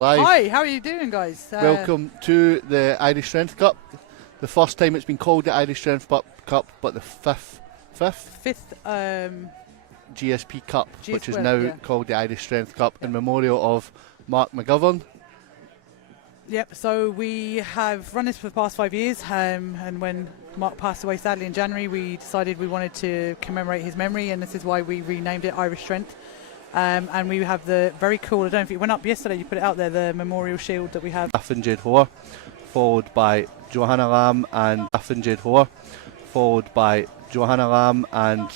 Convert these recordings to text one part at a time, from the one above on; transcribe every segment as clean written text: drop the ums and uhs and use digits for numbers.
Live. Hi, how are you doing, guys? Welcome to the Irish Strength Cup. The first time it's been called the Irish Strength Cup, but the fifth GSP Cup, which is now called the Irish Strength Cup in memorial of Mark McGovern. Yep, so we have run this for the past 5 years, and when Mark passed away sadly in January, we decided we wanted to commemorate his memory, and this is why we renamed it Irish Strength. And we have the very cool, I don't know if it went up yesterday, you put it out there, the memorial shield that we have. And Jade Hoare, followed by Johanna Lamb and Jade Hoare, followed by Johanna Lamb and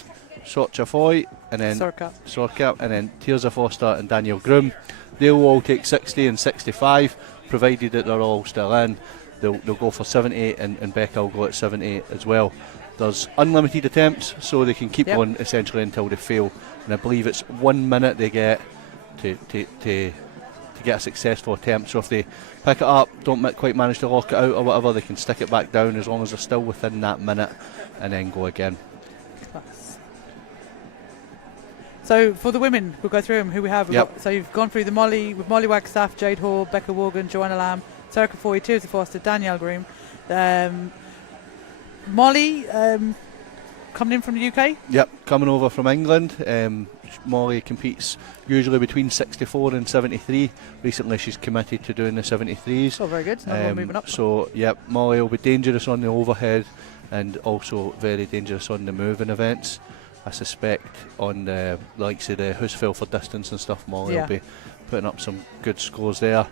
Sorcha Foy, and then Sorka, and then Tirzah Foster and Daniel Groom. They'll all take 60 and 65, provided that they're all still in. They'll go for 70, and Becca will go at 70 as well. There's unlimited attempts, so they can keep going essentially until they fail. And I believe it's 1 minute they get to get a successful attempt. So if they pick it up, don't quite manage to lock it out or whatever, they can stick it back down as long as they're still within that minute, and then go again. So for the women, we'll go through them. Who we have? So you've gone through the Molly Wagstaff, Jade Hoare, Becca Morgan, Joanna Lamb, Sorka Foy, Tirzah Foster, Danielle Groom. Molly coming in from the UK? Yep, coming over from England. Molly competes usually between 64 and 73. Recently she's committed to doing the 73s. Oh, very good. Moving up. So, yep, Molly will be dangerous on the overhead and also very dangerous on the moving events. I suspect on the likes of the Hooseville for distance and stuff, Molly will be putting up some good scores there.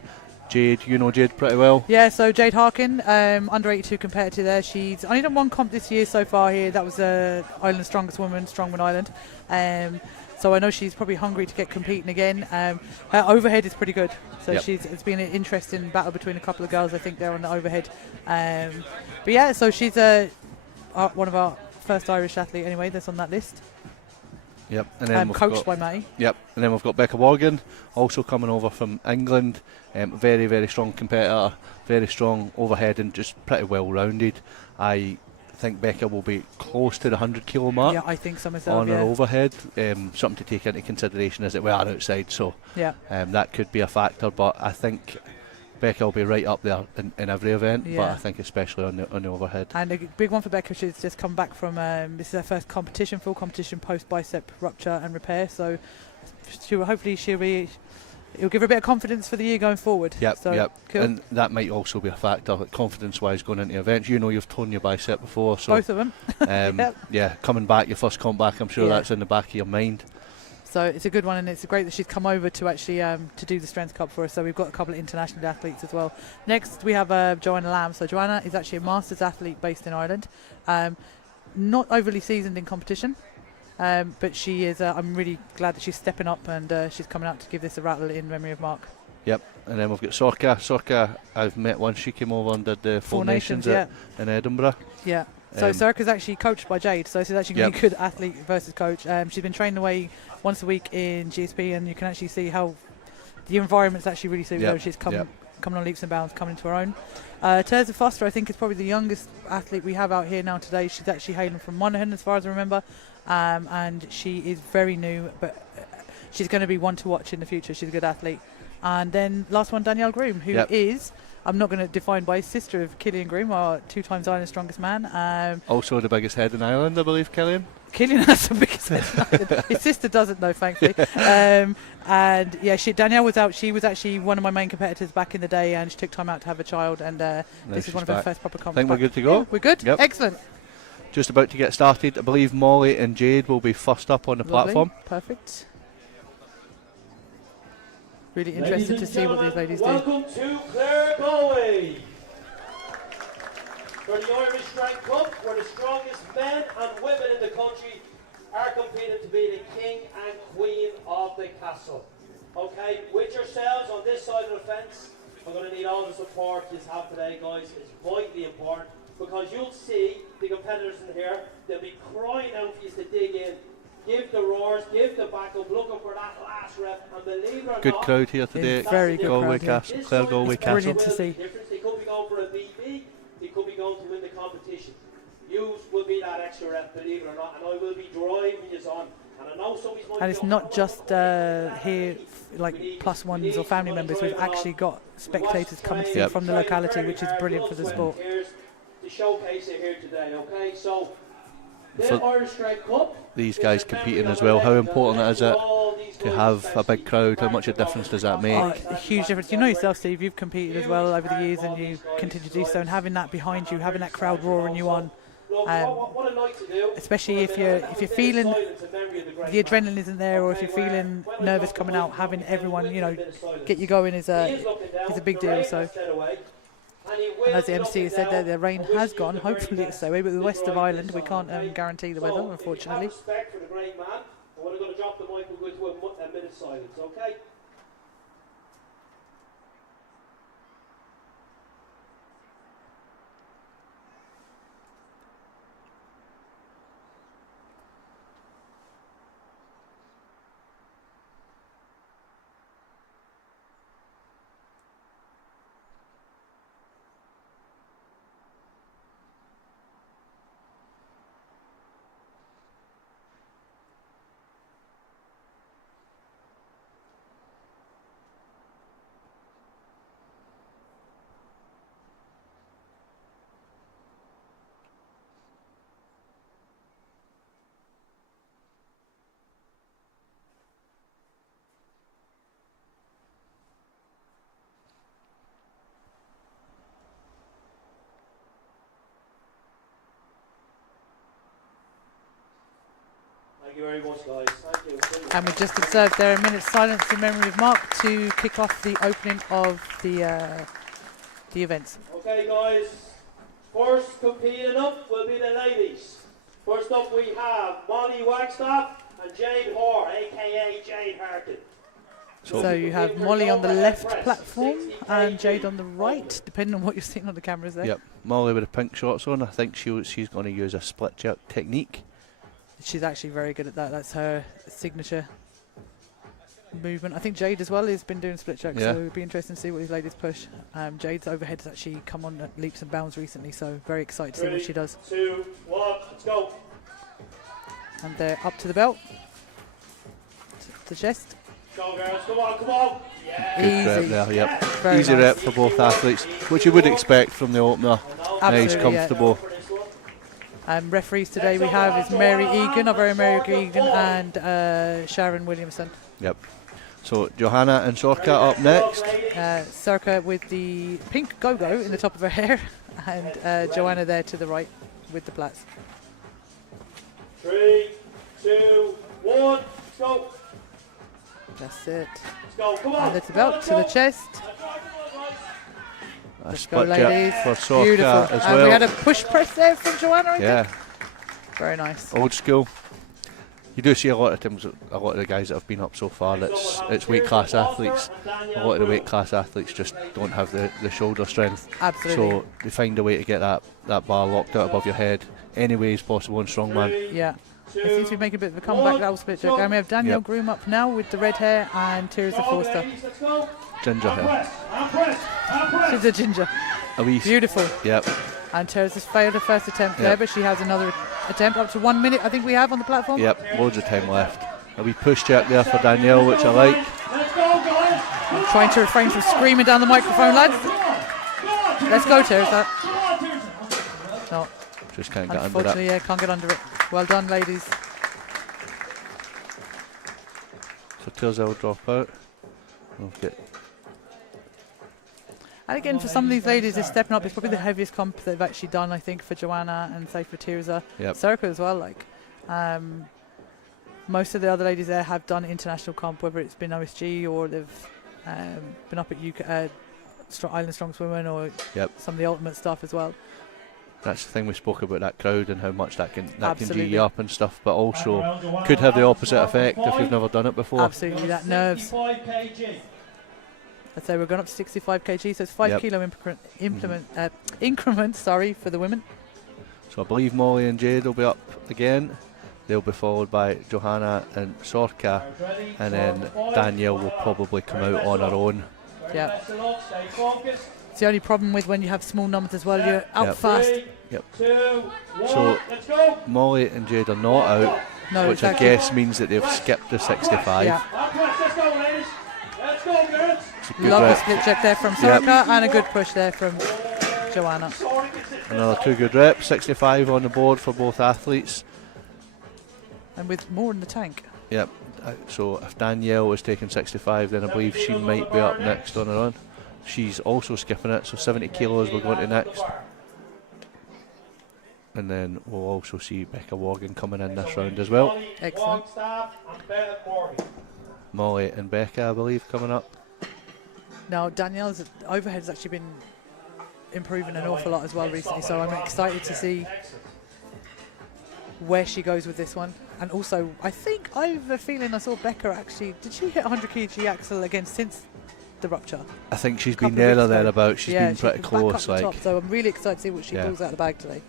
Jade, you know Jade pretty well. Yeah, so Jade Harkin, under 82 competitor there. She's only done one comp this year so far here. That was Ireland's Strongest Woman, Strongman Ireland. So I know she's probably hungry to get competing again. Her overhead is pretty good. So it's been an interesting battle between a couple of girls, I think, there on the overhead. But yeah, so she's one of our first Irish athlete anyway that's on that list. Yep, and then coached by Matty. Yep, and then we've got Becca Morgan, also coming over from England. Very, very strong competitor, very strong overhead, and just pretty well rounded. I think Becca will be close to the 100 kilo mark. Yeah, I think so myself. On her overhead, something to take into consideration as it we are outside, so that could be a factor. But I think Becca will be right up there in every event, but I think especially on the overhead. And a big one for Becca, she's just come back from, this is her first full competition post bicep rupture and repair, so hopefully it'll give her a bit of confidence for the year going forward. Yep. Cool. And that might also be a factor, confidence-wise, going into events. You know, you've torn your bicep before, so both of them. Yeah, coming back, your first comp back, I'm sure that's in the back of your mind. So it's a good one, and it's great that she's come over to actually to do the Strength Cup for us. So we've got a couple of international athletes as well. Next we have Joanna Lamb. So Joanna is actually a masters athlete based in Ireland. Not overly seasoned in competition, but she is. I'm really glad that she's stepping up, and she's coming out to give this a rattle in memory of Mark. Yep, and then we've got Sorka. Sorka, I've met once. She came over and did the Four Nations in Edinburgh. Yeah. So Sorka's actually coached by Jade, so this is actually a good athlete versus coach. She's been training away once a week in GSP, and you can actually see how the environment's actually really suited her. She's coming on leaps and bounds, coming into her own. Tirzah Foster, I think, is probably the youngest athlete we have out here now today. She's actually hailing from Monaghan, as far as I remember, and she is very new, but she's going to be one to watch in the future. She's a good athlete. And then last one, Danielle Groom, who is, I'm not going to define by, sister of Killian Groom, our 2 times Ireland's strongest man. Also the biggest head in Ireland, I believe, Killian. Killian has the biggest head in Ireland. His sister doesn't know, thankfully. And yeah, Danielle was out. She was actually one of my main competitors back in the day, and she took time out to have a child. And this is one of her first proper competitions. I think we're good to go. Yeah, we're good. Yep. Excellent. Just about to get started. I believe Molly and Jade will be first up on the platform. Perfect. Really interested to see what these ladies do. Welcome to Clare Galway for the Irish Strength Cup, where the strongest men and women in the country are competing to be the king and queen of the castle. Okay, with yourselves on this side of the fence, I'm going to need all the support you have today, guys. It's vitally important, because you'll see the competitors in here, they'll be crying out for you to dig in. Give the roars, give the backup, looking for that last rep, and believe it or not, good crowd here today. Very good Galway crowd. Castle, Clare Galway Castle. Brilliant to see. They could be going for a VB, they could be going to win the competition. you will be that extra rep, believe it or not, and I will be driving you on. And it's not just here, like +1s or family members. We've actually got spectators coming to see from the locality, which is brilliant for the sport. To showcase it here today, okay? So the Irish Strike Cup. These guys competing as well. How important is it to have a big crowd? How much a difference does that make? A huge difference. You know yourself, Steve. You've competed as well over the years, and you continue to do so. And having that behind you, having that crowd roaring you on. Especially if you're feeling the adrenaline isn't there, or if you're feeling nervous coming out, having everyone get you going is a big deal. So, and as the MC has said, the rain has gone. Hopefully it's that way, but the west of Ireland we can't guarantee the weather, unfortunately. Respect for the great man. We're going to drop the mic. We'll go to a minute silence, okay? Thank you very much, guys. Thank you. And we just observed there a minute's silence in memory of Mark to kick off the opening of the events. Okay, guys. First competing up will be the ladies. First up we have Molly Wagstaff and Jade Hoare, aka Jade Harkin. So you have Molly on the left platform and Jade on the right, depending on what you're seeing on the cameras there. Yep, Molly with the pink shorts on. I think she's going to use a split jerk technique. She's actually very good at that. That's her signature movement. I think Jade as well has been doing split jerks, so it'll be interesting to see what these ladies push. Jade's overhead has actually come on at leaps and bounds recently, so very excited to see what she does. 3, 2, 1, let's go. And they're up to the belt, to the chest. Go girls, come on, come on. Yeah. Easy. Rep there, yep. Very Easy nice. rep for both athletes, which you would expect from the opener. Nice, comfortable. Referees today we have is Mary Egan, our very Mary Egan, and Sharon Williamson. Yep. So Johanna and Sorka up next. Sorka with the pink go-go in the top of her hair, and Joanna there to the right with the plaits. 3, 2, 1, let's go. That's it. Let's go, come on. And it's the belt to the chest. A Let's go, split ladies. jerk for Sorka Beautiful. as And well. we had a push press there from Joanna, I think. Very nice. Old school. You do see a lot of times, a lot of the guys that have been up so far, it's weight class athletes. A lot of the weight class athletes just don't have the shoulder strength. Absolutely. So they find a way to get that bar locked out above your head any way is possible in strongman. Yeah. It seems to be making a bit of a comeback, that was split jerk. And we have Danielle Groom up now with the red hair and Teresa Forster. Ginger hair. She's a ginger. Beautiful. Yep. And Teresa's failed her first attempt there, but she has another attempt up to 1 minute, I think we have on the platform. Yep, loads of time left. A wee push jerk there for Danielle, which I like. I'm trying to refrain from screaming down the microphone, lads. Let's go, Teresa. No. Just can't get under it. Unfortunately, yeah, can't get under it. Well done, ladies. So Teresa will drop out. Okay. And again, for some of these ladies, they're stepping up. It's probably the heaviest comp they've actually done, I think, for Joanna and say for Teresa. Yep. Sorka as well. Like, most of the other ladies there have done international comp, whether it's been OSG or they've been up at UK, Island Strong Swimming or some of the ultimate stuff as well. That's the thing we spoke about, that crowd and how much that can G you up and stuff, but also could have the opposite effect if you've never done it before. Absolutely, that nerves. I'd say we're going up to 65 kg, so it's 5 kilo increments, for the women. So I believe Molly and Jade will be up again. They'll be followed by Johanna and Sorka, and then Danielle will probably come out on her own. Yeah. It's the only problem with when you have small numbers as well. You're out fast, Yep. 2, 1, So let's go. Molly and Jade are not out, No, which exactly. I guess means that they've skipped the 65. Yeah. Let's go, ladies. Let's go, girls. Good Love the rep. split check there from Yep. Sorka and a good push there from Joanna. Another 2 good reps. 65 on the board for both athletes. And with more in the tank. Yep. So if Danielle was taking 65, then I believe she might be up next on her own. She's also skipping it, so 70 kilos we're going to next. And then we'll also see Becca Morgan coming in this round as well. Excellent. Molly and Becca, I believe, coming up. Now, Danielle's overhead has actually been improving an awful lot as well recently, so I'm excited to see where she goes with this one. And also, I have a feeling I saw Becca actually, did she hit 100 kg axle again since the rupture? I think she's been there or thereabouts. She's been pretty close. Back up the top, so I'm really excited to see what she pulls out of the bag today.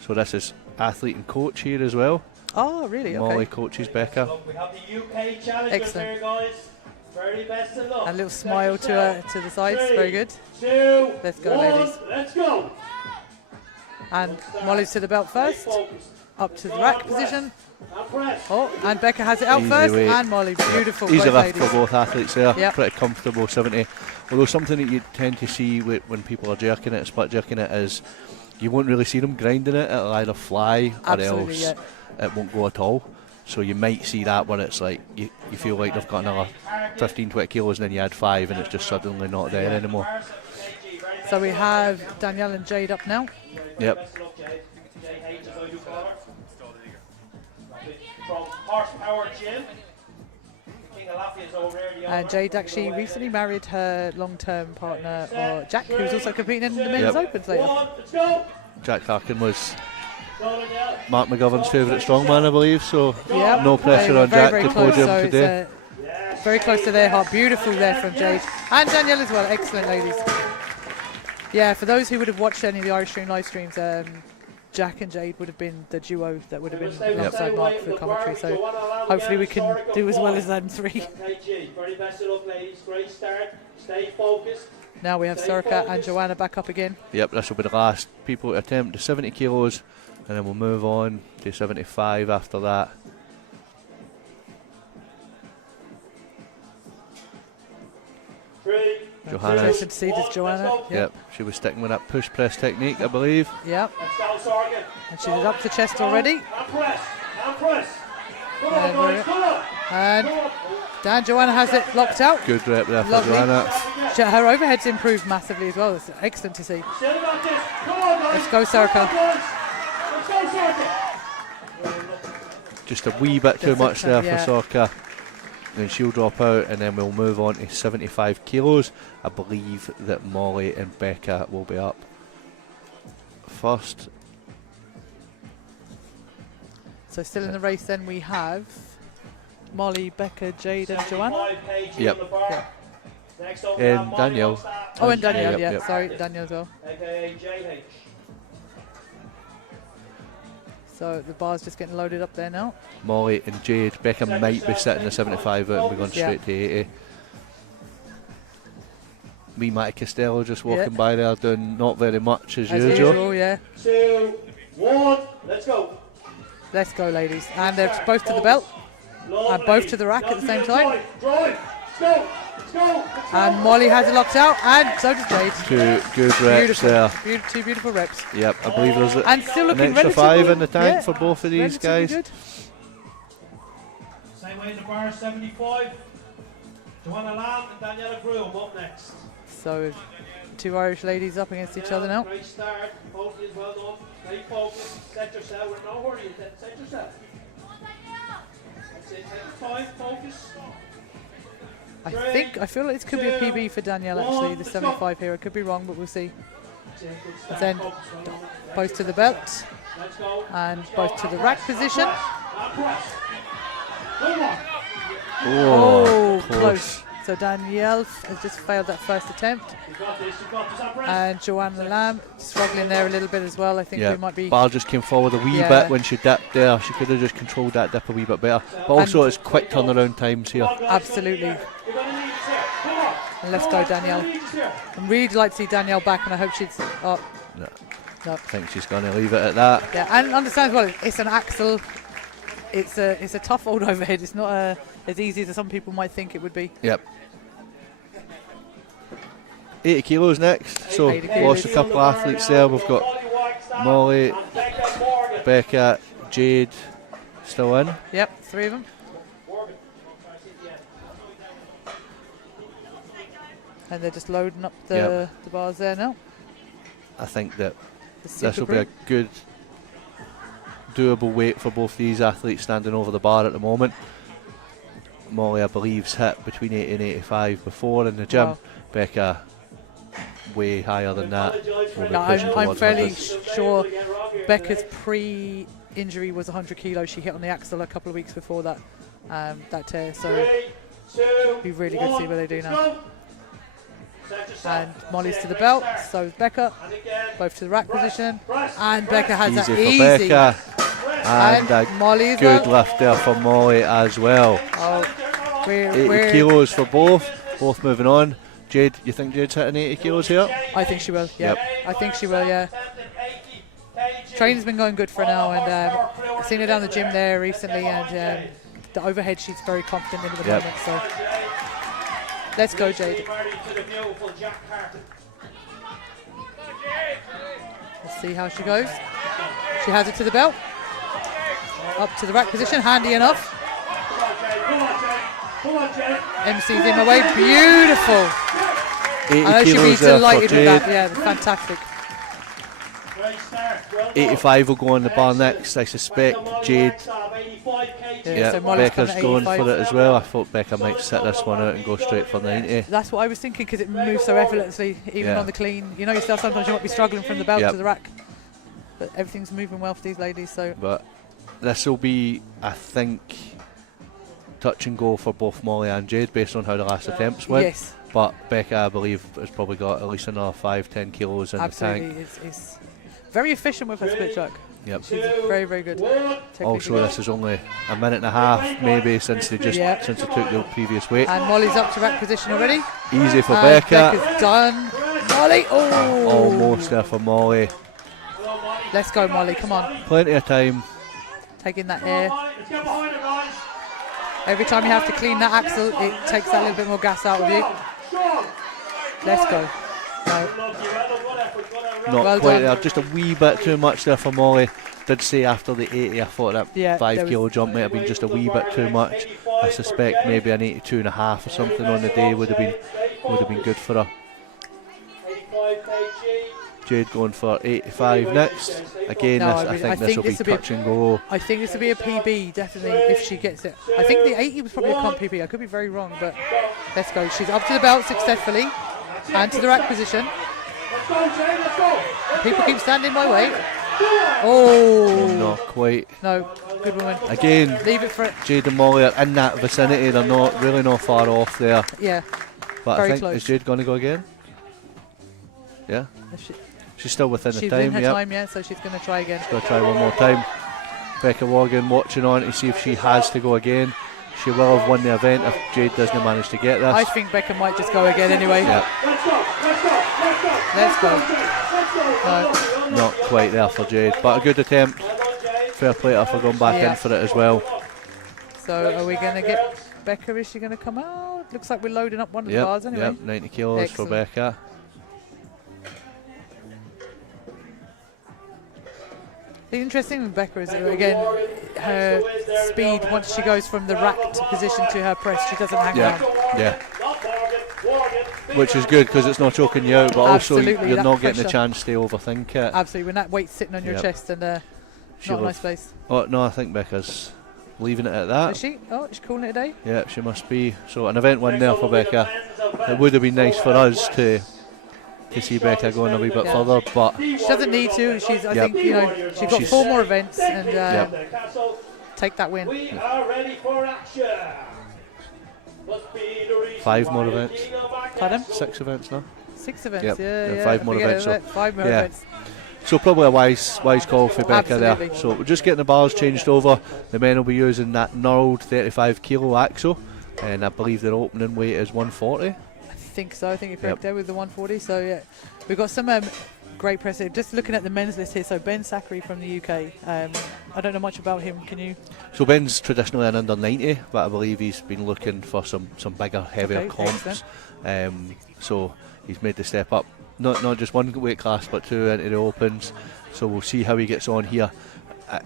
So this is athlete and coach here as well. Oh, really? Okay. Molly coaches Becca. We have the UK challengers here, guys. Very best of luck. A little smile to her to the sides. 3, Very good. 2, Let's go, 1, ladies. Let's go. And Molly's to the belt first. Up to the rack position. And press. Oh, and Becca has it out Easy first. weight. And Molly, beautiful. Easy both lift ladies. for both athletes there. Yep. Pretty comfortable 70. Although something that you tend to see when people are jerking it, split jerking it, is you won't really see them grinding it. It'll either fly or Absolutely, else it won't go at all. So you might see that when it's like you feel like they've got another 15-20 kilos and then you add 5 and it's just suddenly not there anymore. So we have Danielle and Jade up now. Yep. From Horsepower Gym. And Jade actually recently married her long-term partner, or Jack, who's also competing in the men's opens later. Jack Harkin was Mark McGovern's favourite strongman, I believe, so no pressure on Jack to podium today. Very close to their heart. Beautiful there from Jade. And Danielle as well. Excellent, ladies. Yeah, for those who would have watched any of the Irish Stream live streams, Jack and Jade would have been the duo that would have been alongside Mark for commentary. So hopefully we can do as well as them three. Very best of luck, ladies. Great start. Stay focused. Now we have Sorka and Joanna back up again. Yep, this will be the last people to attempt the 70 kilos, and then we'll move on to 75 after that. Johanna. Interesting to see this Joanna. Yep, she was sticking with that push press technique, I believe. Yep. And she's up the chest already. And Joanna has it locked out. Good rep there for Lovely. Joanna. Her overhead's improved massively as well. It's excellent to see. Let's go, Sorka. Just a wee bit too much there yeah. for Sorka. Then she'll drop out, and then we'll move on to 75 kilos. I believe that Molly and Becca will be up first. So still in the race then we have Molly, Becca, Jade and Joanna. Yep. And Danielle. Oh, and Danielle, Yep. Sorry, Danielle as well. So the bar's just getting loaded up there now. Molly and Jade. Becca might be sitting the 75 out and we're going straight to 80. Me, Matty Costello just walking by there doing not very much as usual. Yeah. 2, 1, let's go. Let's go, ladies. And they're both to the belt and both to the rack at the same time. And Molly has it locked out, and so does Jade. 2 good reps there. Two beautiful reps. Yep, I believe there's and still an extra 5 in the tank for both of these guys. Good. Same way in the bar, 75. Joanna Lamb and Daniela Groom up next. So 2 Irish ladies up against each other now. Great start. Both is well done. Stay focused. Set yourself. With no hurry. Set yourself. That's it. Take your time. Focus. I feel like this could be a PB for Danielle actually, the 75 here. I could be wrong, but we'll see. Then both to the belt and both to the rack position. Oh, close. So Danielle has just failed that first attempt. And Joanna Lamb struggling there a little bit as well. I think we might be... Bar just came forward a wee bit when she dipped there. She could have just controlled that dip a wee bit better. But also it's quick turnaround times here. Absolutely. And let's go, Danielle. I'm really like to see Danielle back, and I hope she's up. No. No. I think she's going to leave it at that. Yeah, and understand as well, it's an axle. It's a tough old overhead. It's not as easy as some people might think it would be. Yep. 80 kilos next. So lost a couple of athletes there. We've got Molly, Becca, Jade still in. Yep, 3 of them. And they're just loading up the bars there now. I think that this will be a good, doable weight for both these athletes standing over the bar at the moment. Molly, I believe's hit between 80 and 85 before in the gym. Wow. Becca, way higher than that. I'm fairly sure Becca's pre-injury was 100 kilos. She hit on the axle a couple of weeks before that tear. So it'll be really good to see what they do now. And Molly's to the belt, so is Becca, both to the rack position, and Becca has that easy. Becca. And Molly's good lift there for Molly as well. 80 kilos for both moving on. Jade, you think Jade's hitting 80 kilos here? I think she will, yep. I think she will, yeah. Training's been going good for her now, and I've seen her down the gym there recently, and the overhead she's very confident in at the moment, so. Let's go, Jade. Let's see how she goes. She has it to the belt. Up to the rack position, handy enough. MC's in my way, beautiful. I know she'll be delighted with that, yeah, fantastic. 85 will go on the bar next, I suspect. Jade. Yeah, so Becca's going for it as well. I thought Becca might sit this one out and go straight for 90. That's what I was thinking, because it moves so effortlessly, even on the clean. You know yourself, sometimes you might be struggling from the belt to the rack. But everything's moving well for these ladies. So. But this will be, I think, touch and go for both Molly and Jade based on how the last attempts went. Yes. But Becca, I believe, has probably got at least another 5-10 kilos in the tank. Absolutely, it's very efficient with her split jerk. Yep. She's very, very good. Also, this is only a minute and a half, maybe, since they took the previous weight. And Molly's up to rack position already. Easy for Becca. Becca's done. Molly, almost there for Molly. Let's go, Molly. Come on. Plenty of time. Taking that air. Every time you have to clean that axle, it takes that little bit more gas out of you. Let's go. No. Not quite there, just a wee bit too much there for Molly. Did say after the 80, I thought that 5 kilo jump might have been just a wee bit too much. I suspect maybe an 82.5 or something on the day would have been good for her. Jade going for 85 next. Again, I think this will be touch and go. I think this will be a PB, definitely, if she gets it. I think the 80 was probably a comp PB. I could be very wrong, but let's go. She's up to the belt successfully and to the rack position. People keep standing my way. Not quite. No, good woman. Again, leave it for it. Jade and Molly are in that vicinity. They're not far off there. Yeah. But I think, is Jade going to go again? Yeah. She's still within the time. She's in her time, yeah, so she's going to try again. She's going to try one more time. Becca Morgan watching on to see if she has to go again. She will have won the event if Jade doesn't manage to get this. I think Becca might just go again anyway. Yeah. Let's go. No. Not quite there for Jade, but a good attempt. Fair play to her for going back in for it as well. So are we going to get Becca? Is she going to come out? Looks like we're loading up one of the bars anyway. Yep, 90 kilos Excellent. For Becca. The interesting thing with Becca is, again, her speed, once she goes from the racked position to her press, she doesn't hang around. Yeah. Which is good because it's not choking you out, but also you're not getting the chance to overthink it. Absolutely, when that weight's sitting on your chest and not a nice place. Oh, no, I think Becca's leaving it at that. Is she? Oh, she's calling it a day? Yeah, she must be. So an event win there for Becca. It would have been nice for us to see Becca going a wee bit further, but she doesn't need to. She's, I think, she's got 4 more events and take that win. We are ready for action. 5 more events. Pardon? 6 events now. 6 events. Yeah. 5 more events. So 5 more events. So probably a wise call for Becca Absolutely. there. So we're just getting the bars changed over. The men will be using that knurled 35 kilo axle, and I believe their opening weight is 140. I think so. I think you're correct there with the 140. So yeah, we've got some great press here. Just looking at the men's list here. So Ben Zachary from the UK. I don't know much about him. Can you? So Ben's traditionally an under 90, but I believe he's been looking for some bigger, heavier comps. So he's made the step up, not just one weight class, but 2 into the opens. So we'll see how he gets on here.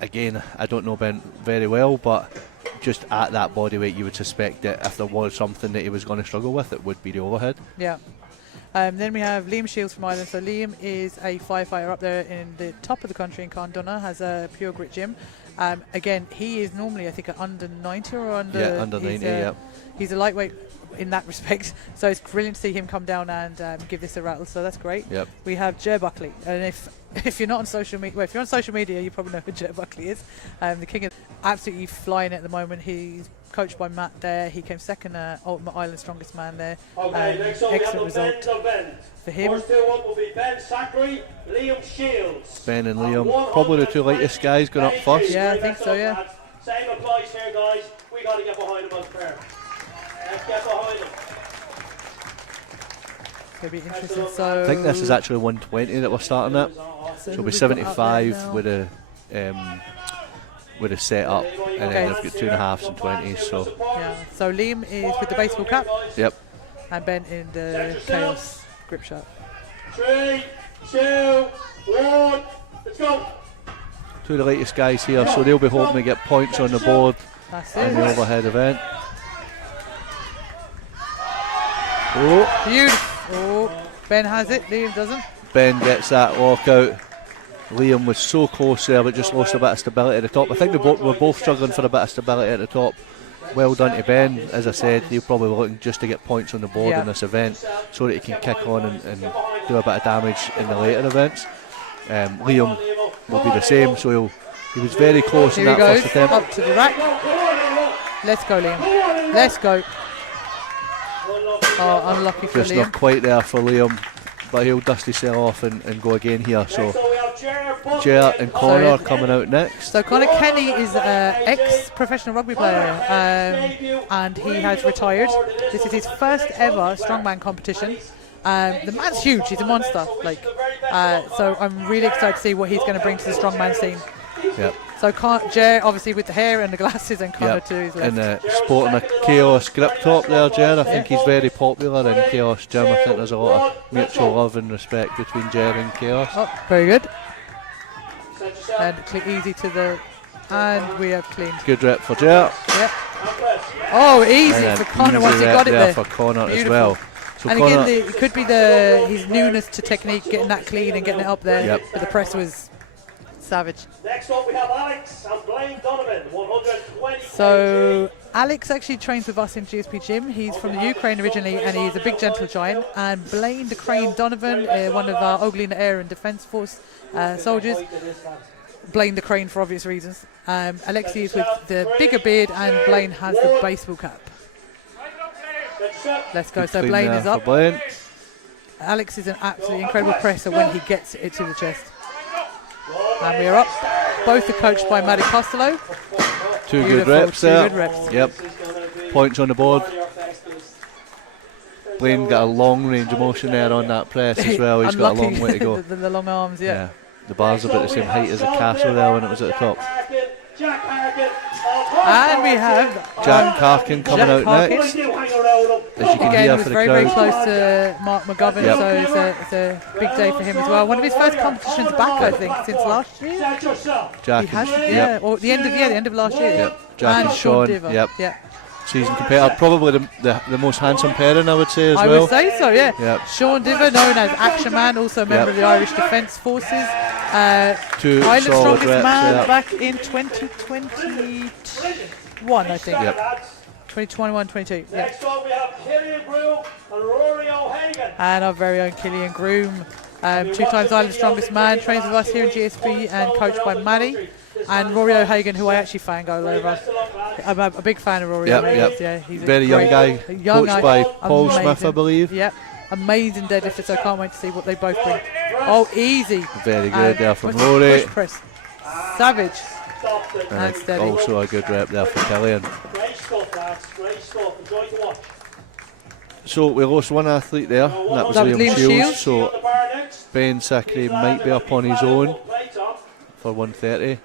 Again, I don't know Ben very well, but just at that body weight, you would suspect that if there was something that he was going to struggle with, it would be the overhead. Yeah. Then we have Liam Shields from Ireland. So Liam is a firefighter up there in the top of the country in Carndonagh, has a Pure Grit gym. Again, he is normally, I think, under 90 or under... Yeah, under 90, He's a lightweight in that respect. So it's brilliant to see him come down and give this a rattle. So that's great. Yep. We have Jer Buckley. And if you're not on social media, well, if you're on social media, you probably know who Jer Buckley is. The king is absolutely flying at the moment. He's coached by Matt there. He came second Ultimate Island Strongest Man there. Okay, next up we have the result for him. First 2 up will be Ben Zachary, Liam Shields. Ben and Liam, probably the 2 lightest guys going up first. Yeah, I think so, yeah. Same applies here, guys. We got to get behind them on fair. Let's get behind them. It's going to be interesting. So I think this is actually 120 that we're starting at. So it'll be 75 with a set up, and then they've got 2.5s and 20s. So yeah. So Liam is with the baseball cap. Yep. And Ben in the Chaos grip shot. 3, 2, 1, let's go. 2 of the latest guys here, so they'll be hoping to get points on the board in the overhead event. Oh, beautiful. Oh, Ben has it, Liam doesn't. Ben gets that walkout. Liam was so close there, but just lost a bit of stability at the top. I think we're both struggling for a bit of stability at the top. Well done to Ben. As I said, he'll probably be looking just to get points on the board in this event so that he can kick on and do a bit of damage in the later events. Liam will be the same, so he was very close in that first attempt. Up to the rack. Let's go, Liam. Let's go. Oh, unlucky for Just Liam. not quite there for Liam, but he'll dust himself off and go again here. So Jer and Connor coming out next. So Connor Kenny is an ex-professional rugby player, and he has retired. This is his first ever strongman competition. The man's huge, he's a monster. So I'm really excited to see what he's going to bring to the strongman scene. Yep. So Jer, obviously with the hair and the glasses, and Connor to his left. And sporting a Chaos grip top there, Jer. I think he's very popular in Chaos Gym. I think there's a lot of mutual love and respect between Jer and Chaos. Oh, very good. And easy to the... And we have clean. Good rep for Jer. Yep. Oh, easy for Connor once he got it there. For Connor as well. So and Connor, again, it could be his newness to technique, getting that clean and getting it up there. Yep. But the press was savage. Next up we have Alex and Blaine Donovan, 120. So Alex actually trains with us in GSP Gym. He's from the Ukraine originally, and he's a big gentle giant. And Blaine the Crane Donovan, one of our Oglina Air and Defence Force soldiers. Blaine the Crane for obvious reasons. Alexi is with the bigger beard, and Blaine has the baseball cap. Let's go. So Blaine is up. Blaine. Alex is an absolutely incredible presser when he gets it to the chest. And we are up. Both are coached by Maddie Costello. Two good reps there. Good reps. Yep. Points on the board. Blaine got a long range of motion there on that press as well. He's got a long way to go. the long arms, yeah. The bar's about the same height as a castle there when it was at the top. And we have Jack Harkin coming out next. As you can again, hear was for the very, crowd. very close to Mark McGovern, so it's a big day for him as well. One of his first competitions back, I think, since last year. Jack He has, or the end of last year. Yep. Jack and Sean. Diver. Yep. Season competitor, probably the most handsome pairing, I would say as well. I would say so, yeah. Yep. Sean Diver, known as Action Man, also a member of the Irish Defence Forces. Two Island solid Strongest reps Man back in 2021, I think. Yep. 2021, 22. Yep. Next up we have Killian Groom and Rory O'Hagan. And our very own Killian Groom, 2 times Island Strongest Man, trains with us here in GSP and coached by Maddie. And Rory O'Hagan, who I actually fangirl over. I'm a big fan of Rory O'Hagan. Yeah, he's a very young guy, coached by Paul Smith, I believe. Yep, amazing deadlifter, so I can't wait to see what they both bring. Oh, easy. Very good there from Rory. Push press. Savage. And steady. Also a good rep there for Killian. Great stuff, lads. Great stuff. Enjoy to watch. So we lost one athlete there, and that was Liam Shields. So Ben Zachary might be up on his own for 130.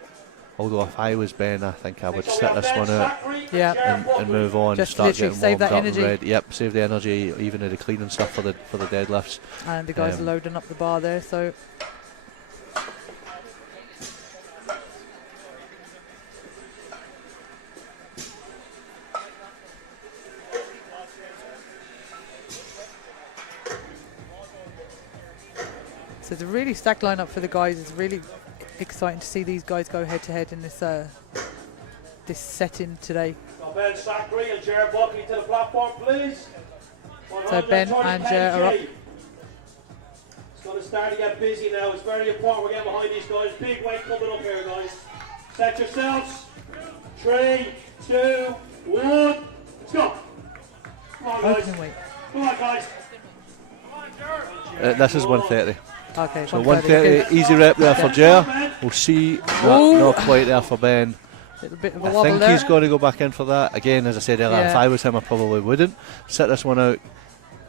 Although if I was Ben, I think I would sit this one out and move on. Just start getting warmed that up energy. and ready. Yep, save the energy, even in the cleaning stuff for the deadlifts. And the guys are loading up the bar there, so. So it's a really stacked lineup for the guys. It's really exciting to see these guys go head to head in this this setting today. Ben Zachary and Jared Buckley to the platform, please. So Ben and Jared are up. It's going to start to get busy now. It's very important we're getting behind these guys. Big weight coming up here, guys. Set yourselves. 3, 2, 1. Let's go. Come on, guys. Open weight. Come on, guys. This is 130. Okay, so 130, easy rep there for Jer. We'll see. Not quite there for Ben. Little bit of a I think there. he's got to go back in for that. Again, as I said earlier, if I was him, I probably wouldn't. Sit this one out.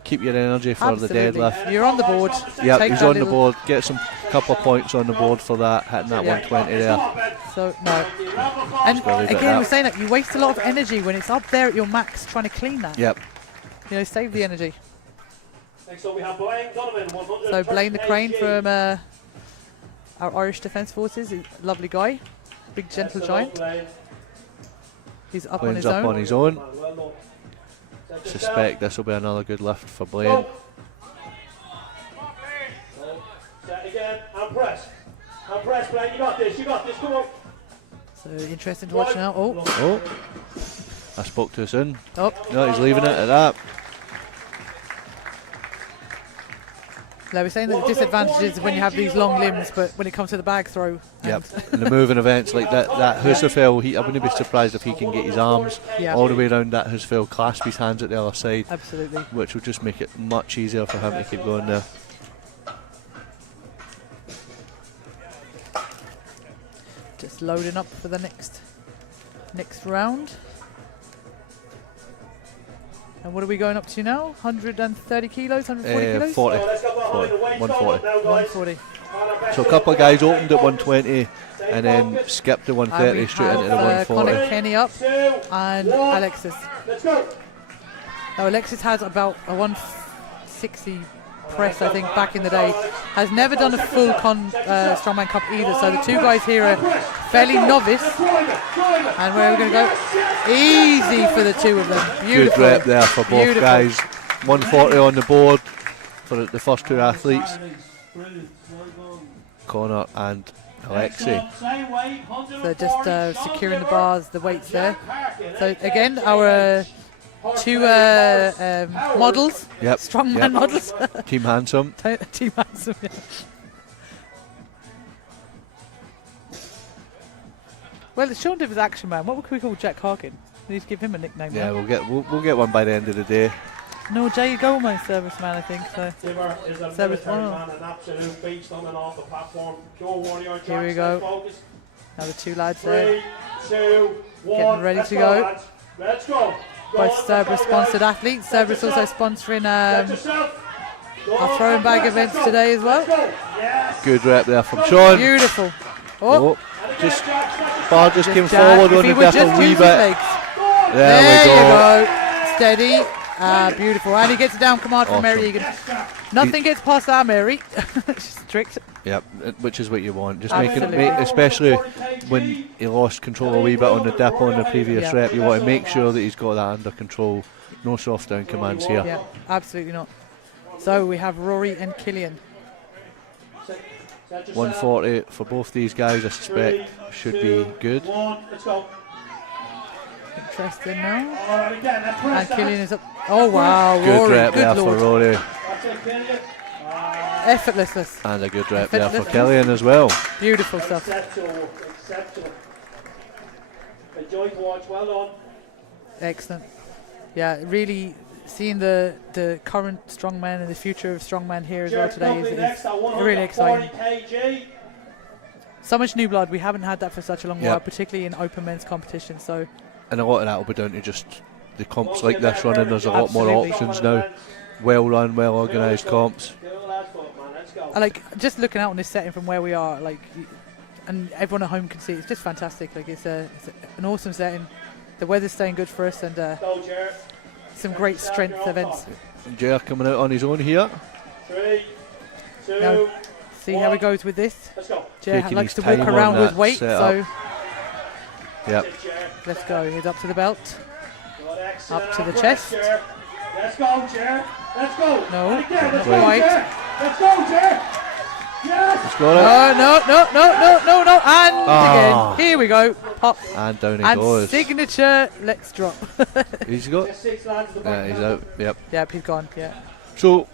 Keep your energy for the deadlift. You're on the board. Yeah, he's on the board. Get some couple of points on the board for that, hitting that 120 there. So, no. And again, we're saying that you waste a lot of energy when it's up there at your max trying to clean that. Yep. You know, save the energy. Next up we have Blaine Donovan, 130 So Blaine the Crane from our Irish Defence Forces, lovely guy, big gentle giant. He's up on his own. On his own. Suspect this will be another good lift for Blaine. Set again and press. And press, Blaine. You got this. You got this. Come on. So interesting to watch now. Oh, I spoke too soon. Oh, no, he's leaving it at that. Now we're saying that the disadvantage is when you have these long limbs, but when it comes to the bag throw. Yep, in the moving events like that Husserl, I wouldn't be surprised if he can get his arms all the way around that Husserl, clasp his hands at the other side. Absolutely. Which will just make it much easier for him to keep going there. Just loading up for the next round. And what are we going up to now? 130 kilos, 140 kilos? 40. 140. So a couple of guys opened at 120 and then skipped to 130 straight into the 140. Connor Kenny up and Alexis. Now Alexis has about a 160 press, I think, back in the day. Has never done a full Strongman Cup either. So the two guys here are fairly novice. And where are we going to go? Easy for the two of them. Beautiful. Good rep there for both guys. 140 on the board for the first two athletes. Connor and Alexi. So just securing the bars, the weights there. So again, our two models, Strongman models. Team Handsome. Team Handsome, yeah. Well, it's Sean Divers Action Man. What could we call Jack Harkin? We need to give him a nickname. Yeah, we'll get one by the end of the day. No, Jay Goldman, serviceman, I think. So. Serviceman. Here we go. Now the two lads there. 3, 2, 1. Getting ready to go. Let's go. Both Cerberus sponsored athletes. Cerberus also sponsoring our throwing bag events today as well. Good rep there from Sean. Beautiful. Bar just came forward on the deck a wee bit. There we go. Steady. Beautiful. And he gets a down command from Mary Egan. Nothing gets past our Mary. She's strict. Yep, which is what you want. Just make especially when he lost control a wee bit on the dip on the previous rep, you want to make sure that he's got that under control. No soft down commands here. Yeah, absolutely not. So we have Rory and Killian. 140 for both these guys, I suspect, should be good. Interesting now. And Killian is up. Oh wow, good Rory, rep there for Rory. Effortlessness. And a good rep there for Killian as well. Beautiful stuff. Exceptional. A joy to watch, well done. Excellent. Yeah, really seeing the current strongman and the future of strongman here as well today is really exciting. So much new blood. We haven't had that for such a long while, particularly in open men's competition. So. And a lot of that will be down to just the comps like this running. There's a lot more Absolutely. options now. Well run, well organised comps. I like just looking out on this setting from where we are, like, and everyone at home can see it's just fantastic. Like it's an awesome setting. The weather's staying good for us, and some great strength events. Jer coming out on his own here. 3, 2, Now, see how he goes with this. let's go. Jer Taking likes his to walk time on around with that weight, setup. so Yep. let's go. He's up to the belt. Good, excellent. Up to the Press, chest. Jer. Let's go, Jer. Let's go. No, And again, let's not go, quite. Jer. Let's go, Jer. Yes. He's got it. No, and Ah. again. Here we go. Pop. And down he And goes. signature. Let's drop. He's got. There's 6 lads at the back He's now. out. Yep. Yep, he's gone. Yeah. So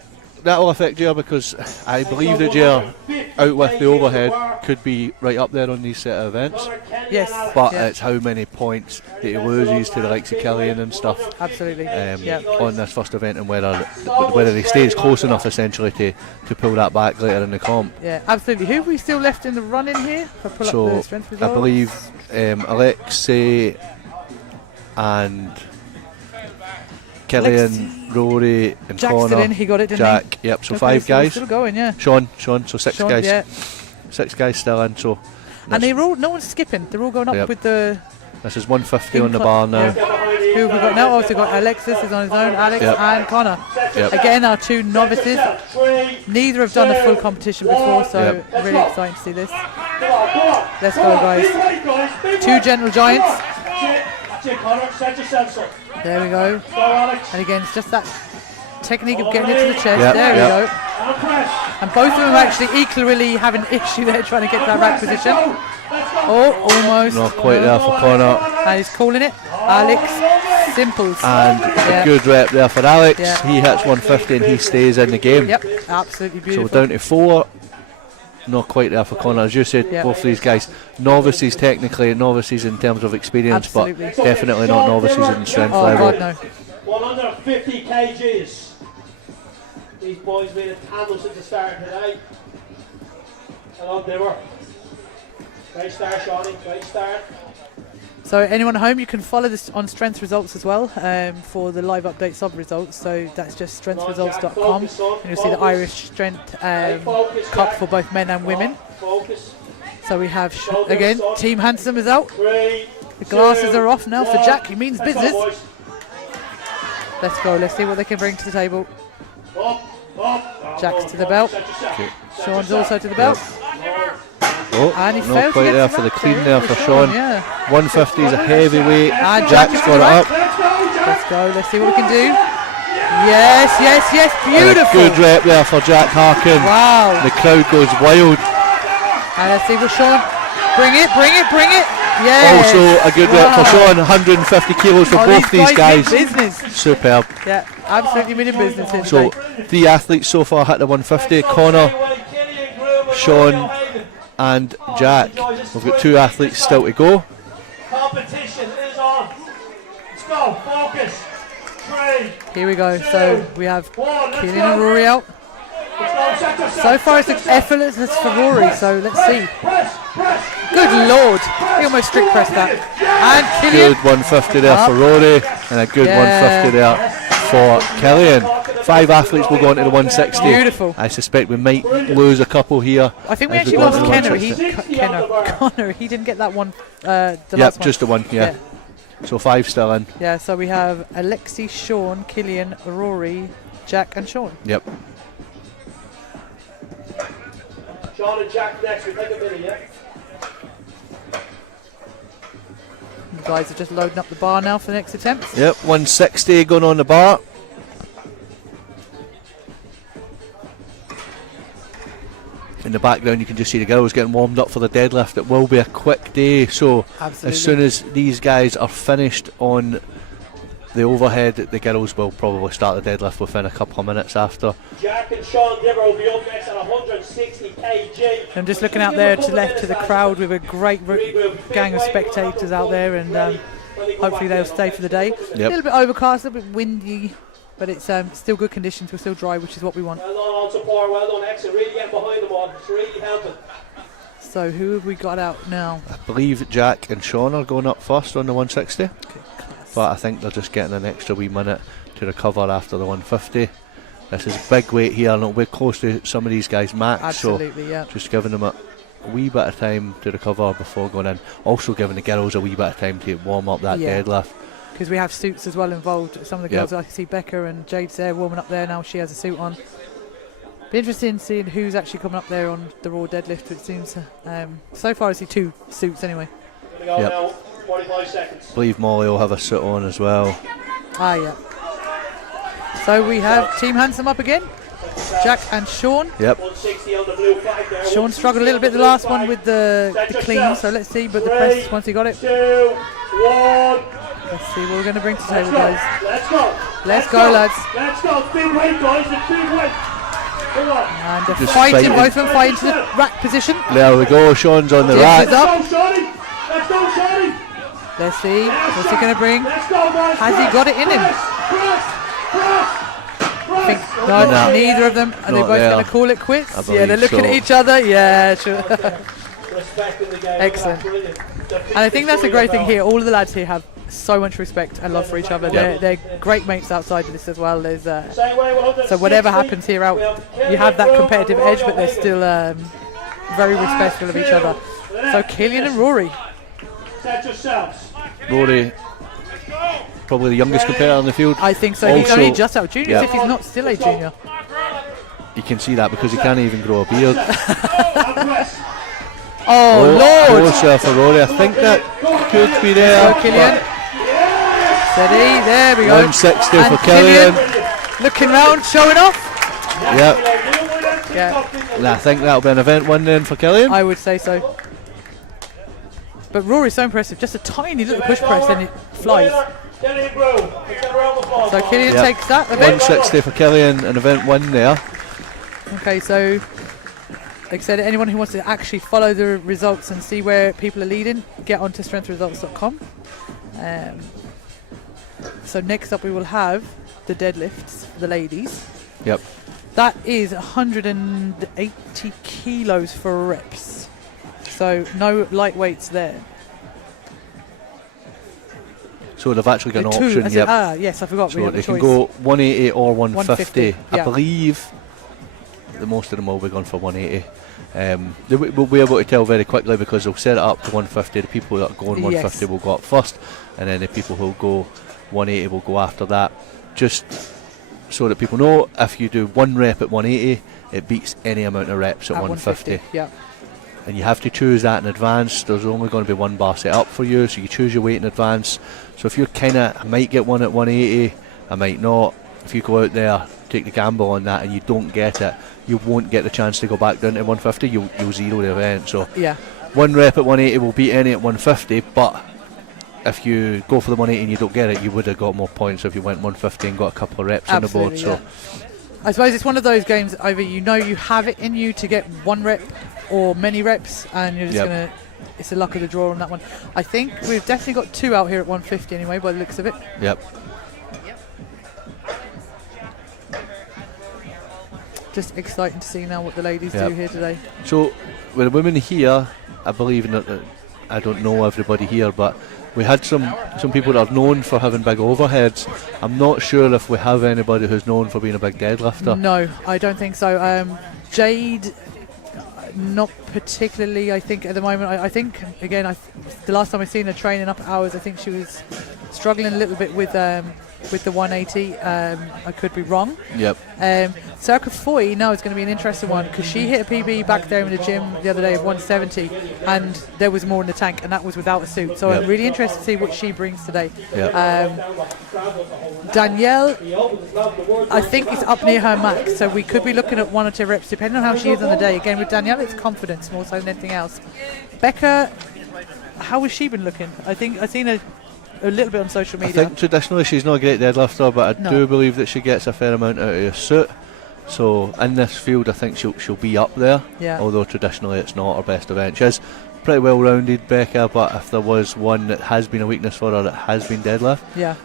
that'll affect Jer because I believe that Jer out with the overhead could be right up there on these set of events. Yes. But Yeah. it's how many points that he loses to the likes of Killian and stuff Absolutely. Yeah. on this first event, and whether he stays close enough essentially to pull that back later in the comp. Yeah, absolutely. Who have we still left in the running here? If I pull up So the strength I results? believe Alexei and Killian, Rory and Jack still Connor, in. He got it, didn't Jack. Yep. So he? 5 so guys. Still going, yeah. Sean. So 6 Sean, guys. Yeah. 6 guys still in. So And they're all, no one's skipping. They're all going up Yep. with the. this is 150 on the bar now. Yeah. Who have we got now? Obviously got Alexis is on his own, Alex Yep. and Connor. Yep. Again, our 2 novices. 3, Neither have done a full competition before, so Yep. really exciting to see this. Come on. Let's go, guys. Big weight, guys. Big 2 weight. gentle giants. That's it, Connor. Set yourself up. There we go. Go, Alex. And again, it's just that technique of getting it to the chest. Yep, There we yep. go. And press. And both of them are actually equally having an issue there trying to get to that rack position. Oh, almost. Not quite there for Connor. And he's calling it. Alex Simples. And Yeah. a good rep there for Alex. Yeah. He hits 150 and he stays in the game. Yep, absolutely So beautiful. down to 4. Not quite there for Connor. As you said, Yep. both these guys, novices technically, novices in terms of experience, Absolutely. but definitely not novices in strength Oh, level. God, no. 150 kgs. These boys made a tandem since the start today. Hello, Dimmer. Great start, Shawnee. Great start. So anyone at home, you can follow this on strength results as well for the live update sub results. So that's just strengthresults.com, and you'll see the Irish Strength Cup for both men and women. Focus. So we have again, Team Handsome is out. 3. The glasses are off now for Jack. He means Let's go, business. boys. Let's go. Let's see what they can bring to the table. Up, up. Jack's to the belt. Set yourself. Okay. Sean's also to the belt. Oh, And he not failed to quite get there to for the that clean there for Sean. Yeah. 150 is a heavyweight. And Jack's Jack is got it up. Let's go, Jack. Let's go. Let's see what we can do. Yes. And a Beautiful. good rep there for Jack Harkin. Wow. The crowd goes wild. And let's see what Sean. Bring it. Yes. Also a good rep for Sean. 150 kilos for Oh, both these guys. mean business. Superb. Yeah, absolutely meaning business here So today. 3 athletes so far hit the 150. Connor, Sean and Jack. We've got 2 athletes still to go. Competition is on. Let's go. Focus. 3. Here we go. So we have 1. Let's Keelan and go. Rory out. Let's go. Set yourself. So far it's Set looks yourself. effortless for Rory, so let's see. Press. Good lord. He almost strict pressed that. And Good Killian. 150 there for Rory and a good 150 there for Killian. 5 athletes will go on to the 160. Beautiful. I suspect we might lose a couple here. I think we as actually go on lost to the Kenner. 160. Connor, he didn't get that one. The Yep, last one. just the one, yeah. So 5 still in. Yeah, so we have Alexi, Sean, Killian, Rory, Jack and Sean. Yep. Sean and Jack next. We take a minute, yeah? You guys are just loading up the bar now for the next attempt. Yep, 160 going on the bar. In the background you can just see the girls getting warmed up for the deadlift. It will be a quick day, so Absolutely. as soon as these guys are finished on the overhead, the girls will probably start the deadlift within a couple of minutes after. Jack and Sean Dimmer will be up next at 160 kg. I'm just looking out there to the left to the crowd with a great gang of spectators out there, and hopefully they'll stay for the day. A little bit overcast, a little bit windy, but it's still good conditions. We're still dry, which is what we want. Well done on support, well done Exit, really getting behind them all, it's really helping. So who have we got out now? I believe Jack and Sean are going up first on the 160. but I think they're just getting an extra wee minute to recover after the 150. This is big weight here, and it'll be close to some of these guys' max. Absolutely, so just giving them a wee bit of time to recover before going in. Also giving the girls a wee bit of time to warm up that deadlift. Because we have suits as well involved. Some of the girls, I can see Becca and Jade's there warming up there now. She has a suit on. Be interesting seeing who's actually coming up there on the raw deadlift. It seems so far I see 2 suits anyway. Now, 45 seconds. I believe Molly will have a suit on as well. So we have Team Handsome up again. Jack and Sean. Yep. 160 on the blue flag there. Sean struggled a little bit the last one with the clean, so let's see. But the press, once he got it. 2, 1. Let's see what we're going to bring to the table, guys. Let's go. Let's go, lads. Let's go. Big weight, guys. It's big weight. Come on. And they're Just fighting, fighting. both of them fighting to the rack position. There we go. Sean's on the James rack. is up. Let's go, Shorty. Let's go, Shorty. Let's see. What's he going to bring? Let's go, guys. Has he got it in him? I think no, neither of them. Are they Not both there. going to call it quits? I Yeah, they're believe looking so. at each other. Yeah, sure. Respecting the game. Excellent. Brilliant. And I think that's a great thing here. All of the lads here have so much respect and love for each other. They're great mates outside of this as well. There's so whatever happens here out, you have that competitive edge, but they're still very respectful of each other. So Killian and Rory. Set yourselves. Rory, probably the youngest competitor on the field. I think so. He's Also- only just out juniors, if he's not still a junior. You can see that because he can't even grow a beard. Oh, Lord! Closer for Rory. I think that could be there. So Killian. Steady, there we go. 160 And for Killian. Looking round, showing off. Yep. Yeah, And I think that'll be an event win then for Killian. I would say so. But Rory's so impressive. Just a tiny little push press and it flies. So Killian Yep. takes that event. 160 for Killian, an event win there. Okay, so like I said, anyone who wants to actually follow the results and see where people are leading, get onto strengthresults.com. So next up we will have the deadlifts for the ladies. Yep. That is 180 kilos for reps. So no lightweights there. So they've actually got an Two, option. I said, Yep. yes, I forgot. we So have a they can choice. go 180 or 150. 150, yeah. I believe the most of them will be going for 180. We'll be able to tell very quickly because they'll set it up to 150. The people that are going 150 Yes. will go up first, and then the people who go 180 will go after that. Just so that people know, if you do 1 rep at 180, it beats any amount of reps at 150. Yeah. And you have to choose that in advance. There's only going to be 1 bar set up for you, so you choose your weight in advance. So if you're I might get one at 180, I might not. If you go out there, take the gamble on that, and you don't get it, you won't get the chance to go back down to 150. You'll zero the event. So Yeah. 1 rep at 180 will beat any at 150, but if you go for the 180 and you don't get it, you would have got more points if you went 150 and got a couple of reps on the board. Absolutely, So I suppose it's one of those games, either you know you have it in you to get 1 rep or many reps, and you're just Yep. going to, it's the luck of the draw on that one. I think we've definitely got 2 out here at 150 anyway, by the looks of it. yep. Just exciting to see now what the ladies Yep. do here today. So with the women here, I believe in I don't know everybody here, but we had some people that are known for having big overheads. I'm not sure if we have anybody who's known for being a big deadlifter. No, I don't think so. Jade, not particularly, I think, at the moment. I think, again, the last time I seen her training up at hours, I think she was struggling a little bit with the 180. I could be wrong. Yep. Circa Foy now is going to be an interesting one because she hit a PB back there in the gym the other day of 170, and there was more in the tank, and that was without a suit. So Yep. I'm really interested to see what she brings today. Yep. Danielle, I think is up near her max, so we could be looking at 1 or 2 reps depending on how she is on the day. Again, with Danielle, it's confidence more so than anything else. Becca, how has she been looking? I think I've seen her a little bit on social I media. think traditionally she's not a great deadlifter, but I No. do believe that she gets a fair amount out of a suit. So in this field, I think she'll be up there. Yeah. Although traditionally it's not her best event. She is pretty well rounded, Becca. But if there was one that has been a weakness for her, it has been deadlift. Yeah.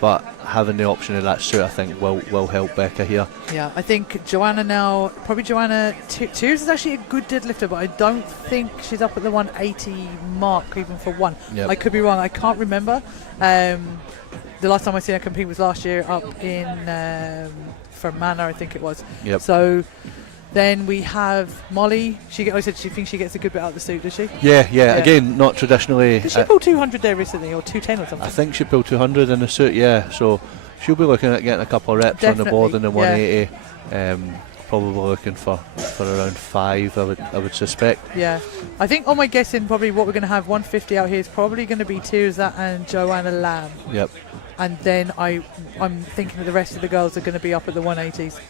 but having the option of that suit, I think, will help Becca here. Yeah, I think Joanna now, probably Joanna, Tears is actually a good deadlifter, but I don't think she's up at the 180 mark even for one. Yep. I could be wrong, I can't remember. The last time I seen her compete was last year up in Fermanagh, I think it was. Yep. So then we have Molly. I said she thinks she gets a good bit out of the suit, does she? Yeah. Again, not traditionally. Did she pull 200 there recently, or 210 or something? I think she pulled 200 in the suit, yeah. So she'll be looking at getting a couple of reps on the board in the 180. Probably looking for around 5, I would suspect. Yeah, I think on my guessing, probably what we're going to have 150 out here is probably going to be Tirza and Joanna Lamb. Yep. And then I'm thinking that the rest of the girls are going to be up at the 180s,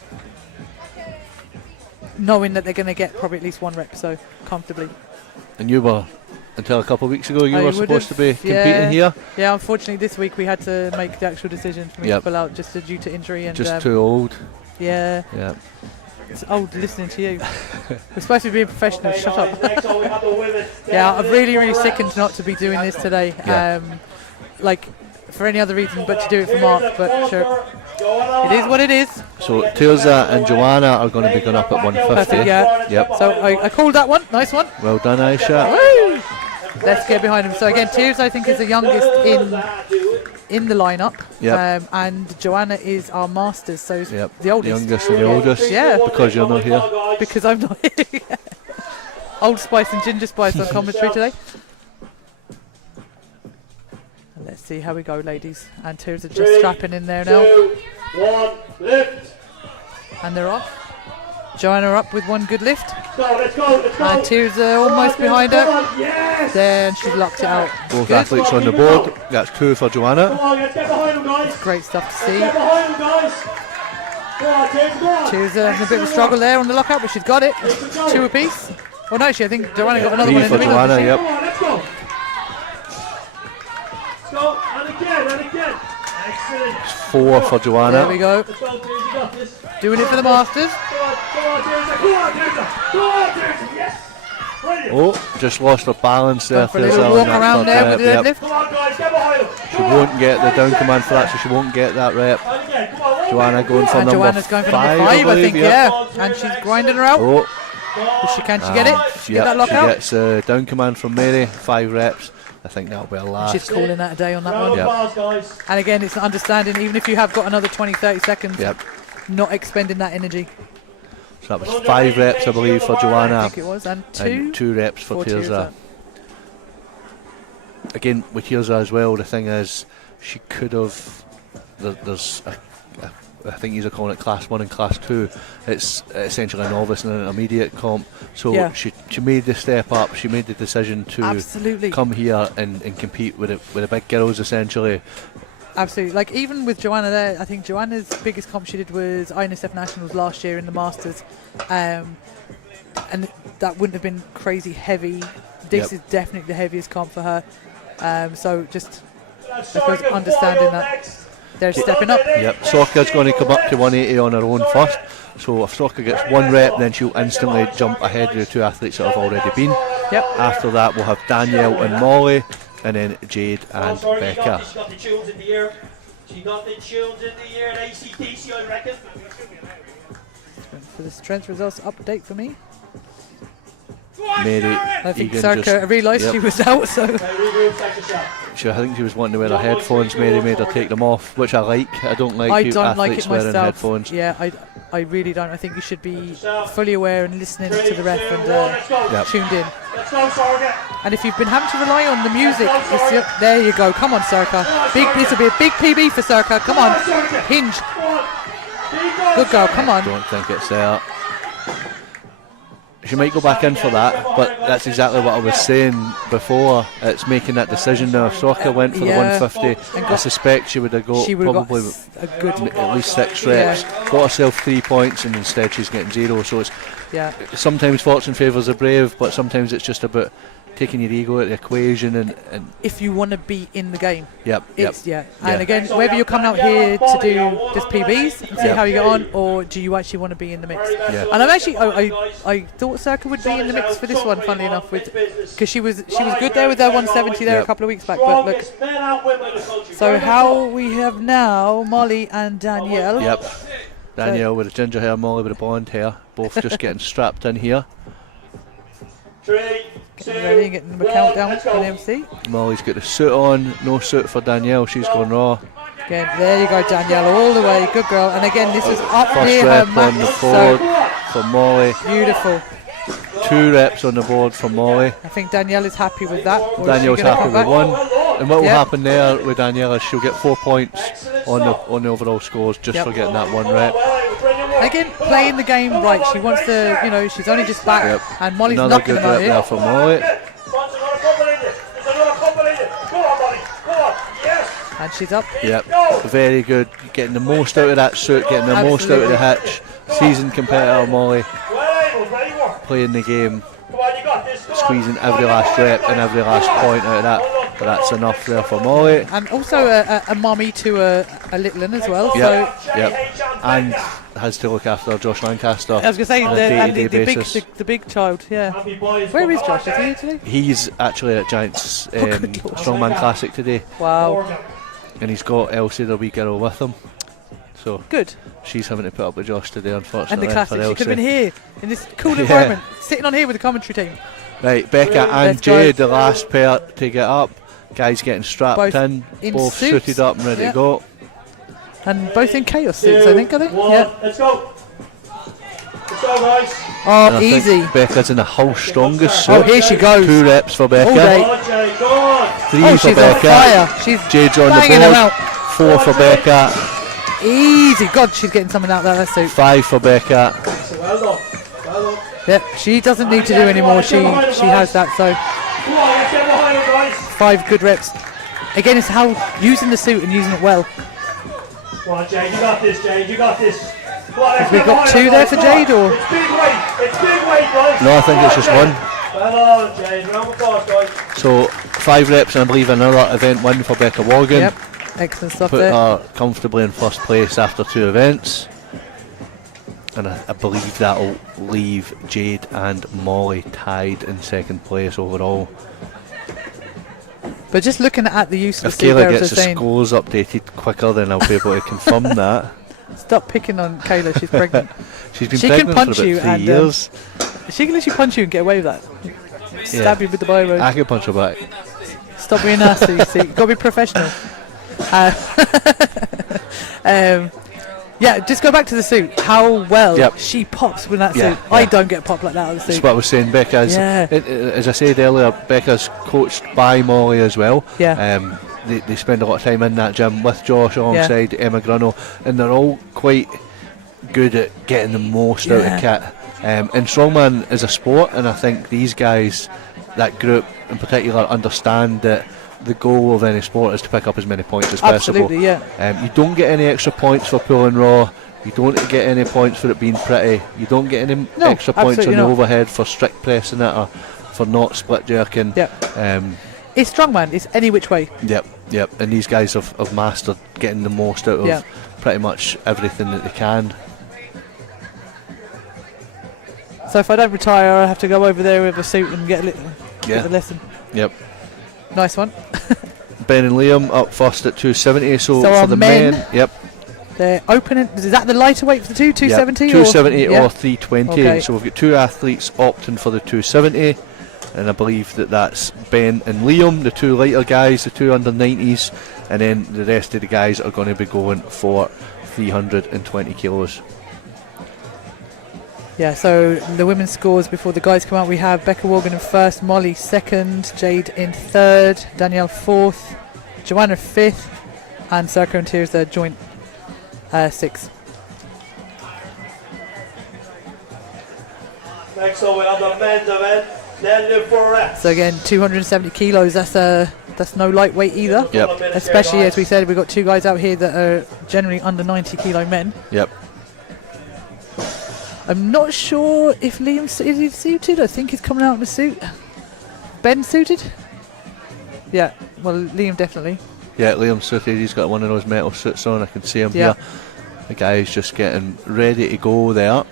knowing that they're going to get probably at least 1 rep, so comfortably. And you were, until a couple of weeks ago, you were supposed to be competing here? Yeah, unfortunately this week we had to make the actual decision for me to pull out just due to injury. And just too old. Yeah. It's old listening to you. We're supposed to be being professional, shut up. Yeah, I'm really sickened not to be doing this today. Like, for any other reason but to do it for Mark, but sure. It is what it is. So Tirza and Joanna are going to be going up at 150. Perfect, yeah. Yep. So I called that one. Nice one. Well done, Aisha. Woo! Let's get behind him. So again, Tirza I think is the youngest in the lineup. Yep. And Joanna is our masters, so the oldest. Youngest and the oldest. Yeah. Because you're not here. Because I'm not here. Old Spice and Ginger Spice on commentary today. Let's see how we go, ladies. And Tirza are just strapping in there now. 2, 1, lift. And they're off. Joanna up with 1 good lift. Let's go. And Tirza almost behind her. Yes. Then she's locked it out. Both Good. athletes on the board. That's 2 for Joanna. Come on, let's get behind them, guys. Great stuff to see. Get behind them, guys. Go on, Tirza, go on. Tirza having a bit of a struggle there on the lockout, but she's got it. 2 apiece. Well, no, actually, I think Joanna got another 3 one in for the middle. Joanna, didn't she? yep. Come on, let's go. Let's go. And again. Excellent. It's 4 for Joanna. There we go. Let's go, Tirza, you got this. Doing it for the Masters. Come on, Tirza. Go on, Tirza. Yes. Brilliant. Oh, just lost her balance there. Going for a little walk around there with the deadlift. Come on, guys, get behind him. She won't get the down command for that, so she won't get that rep. And again, come on, Joanna going for And number Joanna's going for 5, number 5, I think, believe, yeah. And she's grinding her out. Oh, Can she get it? Get that she lockout? gets down command from Mary, 5 reps. I think that'll be a last. She's calling that a day on that Round one. of applause, guys. And again, it's an understanding, even if you have got another 20-30 seconds, Yep. not expending that energy. So that was 5 reps, I believe, for I Joanna. think it was. And 2 reps for Tirza. Again, with Tirza as well, the thing is, she could have. There's I think you're calling it class 1 and class 2. It's essentially a novice and an intermediate comp. So she made the step up. She made the decision to come here and compete with the big girls, essentially. Absolutely. Like, even with Joanna there, I think Joanna's biggest comp she did was INSF Nationals last year in the Masters. And that wouldn't have been crazy heavy. This is definitely the heaviest comp for her. So just, I suppose, understanding that they're stepping up. Yep, Sorka's going to come up to 180 on her own first. So if Sorka gets 1 rep, then she'll instantly jump ahead of the 2 athletes that have already been. Yep. After that, we'll have Danielle and Molly, and then Jade and Becca. She got the tunes in the ear. She got the tunes in the ear. ACDC, I reckon. For the strength results update for me. Mary, I think Egan Sarka realised she was out, so. I think she was wanting to wear her headphones. Mary made her take them off, which I like. I don't like athletes wearing headphones. Yeah, I really don't. I think you should be fully aware and listening to the ref and tuned in. And if you've been having to rely on the music, there you go. Come on, Sarka. This will be a big PB for Sarka. Come on, hinge. Good girl. Come on. Don't think it's there. She might go back in for that, but that's exactly what I was saying before. It's making that decision now. If Sorka went for the 150, I suspect she would have got probably a good, at least 6 reps. Got herself 3 points, and instead she's getting 0. So it's sometimes fortune favours the brave, but sometimes it's just about taking your ego out of the equation, and if you want to be in the game. Yep. And again, whether you're coming out here to do just PBs and see how you get on, or do you actually want to be in the mix? Yeah. And I'm actually, I thought Circa would be in the mix for this one, funnily enough, because she was good there with her 170 there a couple of weeks back. But look, so how we have now Molly and Danielle. Yep. Danielle with the ginger hair, Molly with the blonde hair, both just getting strapped in here. 3, 2, ready, getting the countdown for the MC. Molly's got the suit on, no suit for Danielle, she's going raw. Again, there you go, Danielle, all the way, good girl. And again, this is up First near her rep max, on the board for Molly. Beautiful. 2 reps on the board for Molly. I think Danielle is happy with that. Danielle's happy with 1. And what will happen there with Danielle is she'll get 4 points on the overall scores just for getting that 1 rep. Again, playing the game right. She wants to, you know, she's only just back, and Molly's Another knocking good them out rep here. there for Molly. And she's up. Yep, very good. Getting the most out of that suit, getting the most out of the hitch. Seasoned competitor Molly, playing the game, squeezing every last rep and every last point out of that. But that's enough there for Molly. And also a mummy to a little one as well. Yep. And has to look after Josh Lancaster. I was going to say, on a day-to-day the big child, yeah. Where is Josh? Is he here today? He's actually at Giants Strongman Classic today. Wow. And he's got Elsie, the wee girl, with him. So good. She's having to put up with Josh today, unfortunately. And the Classic. She could have been here in this cool environment, sitting on here with the commentary team. Right, Becca and Jade, the last pair to get up. Guys getting strapped in both suits. suited up and ready to go. And both in chaos suits, I think, are they? Yeah. Let's go. Let's go, guys. Oh, easy. Becca's in the whole strongest suit. Oh, here she goes. 2 reps for Becca. 3 for she's Becca. On fire. She's Jade's on the board. 4 for Becca. Easy. God, she's getting something out of that suit. 5 for Becca. Well done. Well done. Yep, she doesn't need to do any more. She has that, so 5 good reps. Again, it's how using the suit and using it well. Come on, Jade, you got this, Jade, you got this. Have we got 2 there for Jade, or? It's big weight, guys. No, I think it's just 1. Well done, Jade. Round of applause, guys. So 5 reps and I believe another event win for Becca Morgan. Yep, excellent stuff Put there. her comfortably in first place after 2 events. And I believe that'll leave Jade and Molly tied in second place overall. But just looking at the use of if the suit there, Kayla gets the scores updated quicker, then I'll be able to confirm that. Stop picking on Kayla, she's pregnant. She's been pregnant for about 3 years. She can literally punch you and get away with that. Stab you with the biro. I can punch her back. Stop being nasty, see, you've got to be professional. Yeah, just go back to the suit. How well she pops with that suit. I don't get popped like that on the suit. That's what I was saying. Becca's, as I said earlier, Becca's coached by Molly as well. Yeah. They spend a lot of time in that gym with Josh alongside Emma Grunno, and they're all quite good at getting the most out of kit. And Strongman is a sport, and I think these guys, that group in particular, understand that the goal of any sport is to pick up as many points as possible. Absolutely, yeah. You don't get any extra points for pulling raw. You don't get any points for it being pretty. You don't get any extra points on the overhead for strict pressing it or for not split jerking. It's Strongman. It's any which way. Yep. And these guys have mastered getting the most out of pretty much everything that they can. So if I don't retire, I have to go over there with a suit and get a lesson. Yep. Nice one. Ben and Liam up first at 270. So for the men, they're opening. Is that the lighter weight for the 270? Yeah, 270 or 320. Okay. So we've got 2 athletes opting for the 270, and I believe that's Ben and Liam, the 2 lighter guys, the 2 under 90s, and then the rest of the guys are going to be going for 320 kilos. Yeah, so the women's scores before the guys come out, we have Becca Morgan in first, Molly second, Jade in third, Danielle fourth, Joanna fifth, and Circa and Tears their joint sixth. Next up we have the men's event, deadlift for reps. So again, 270 kilos, that's no lightweight either. Yep. Especially as we said, we've got 2 guys out here that are generally under 90 kilo men. Yep. I'm not sure if Liam is he suited. I think he's coming out in a suit. Ben suited? Yeah, well, Liam definitely. Yeah, Liam suited. He's got one of those metal suits on. I can see him here. The guy's just getting ready to go there.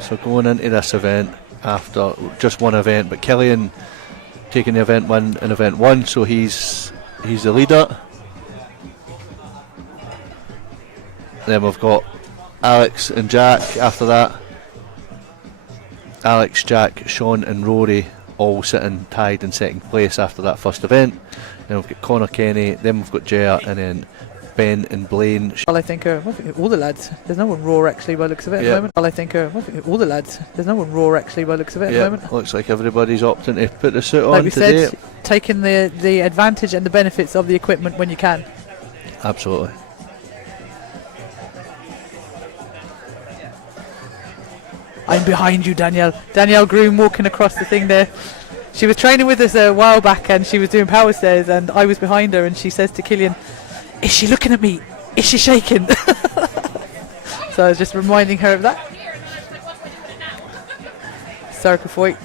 So going into this event after just one event, but Killian taking the event win in event 1, so he's the leader. Then we've got Alex and Jack after that. Alex, Jack, Sean and Rory all sitting tied in second place after that first event. Then we've got Connor Kenny, then we've got Jer, and then Ben and Blaine. Well, I think all the lads. There's no one raw actually by the looks of it at the moment. Well, I think all the lads. There's no one raw actually by the looks of it at the moment. Looks like everybody's opting to put the suit like on we today. Said, taking the advantage and the benefits of the equipment when you can. Absolutely. I'm behind you, Danielle. Danielle Groom walking across the thing there. She was training with us a while back and she was doing power stairs and I was behind her and she says to Killian, "Is she looking at me? Is she shaking?" So I was just reminding her of that. Sarah Foyt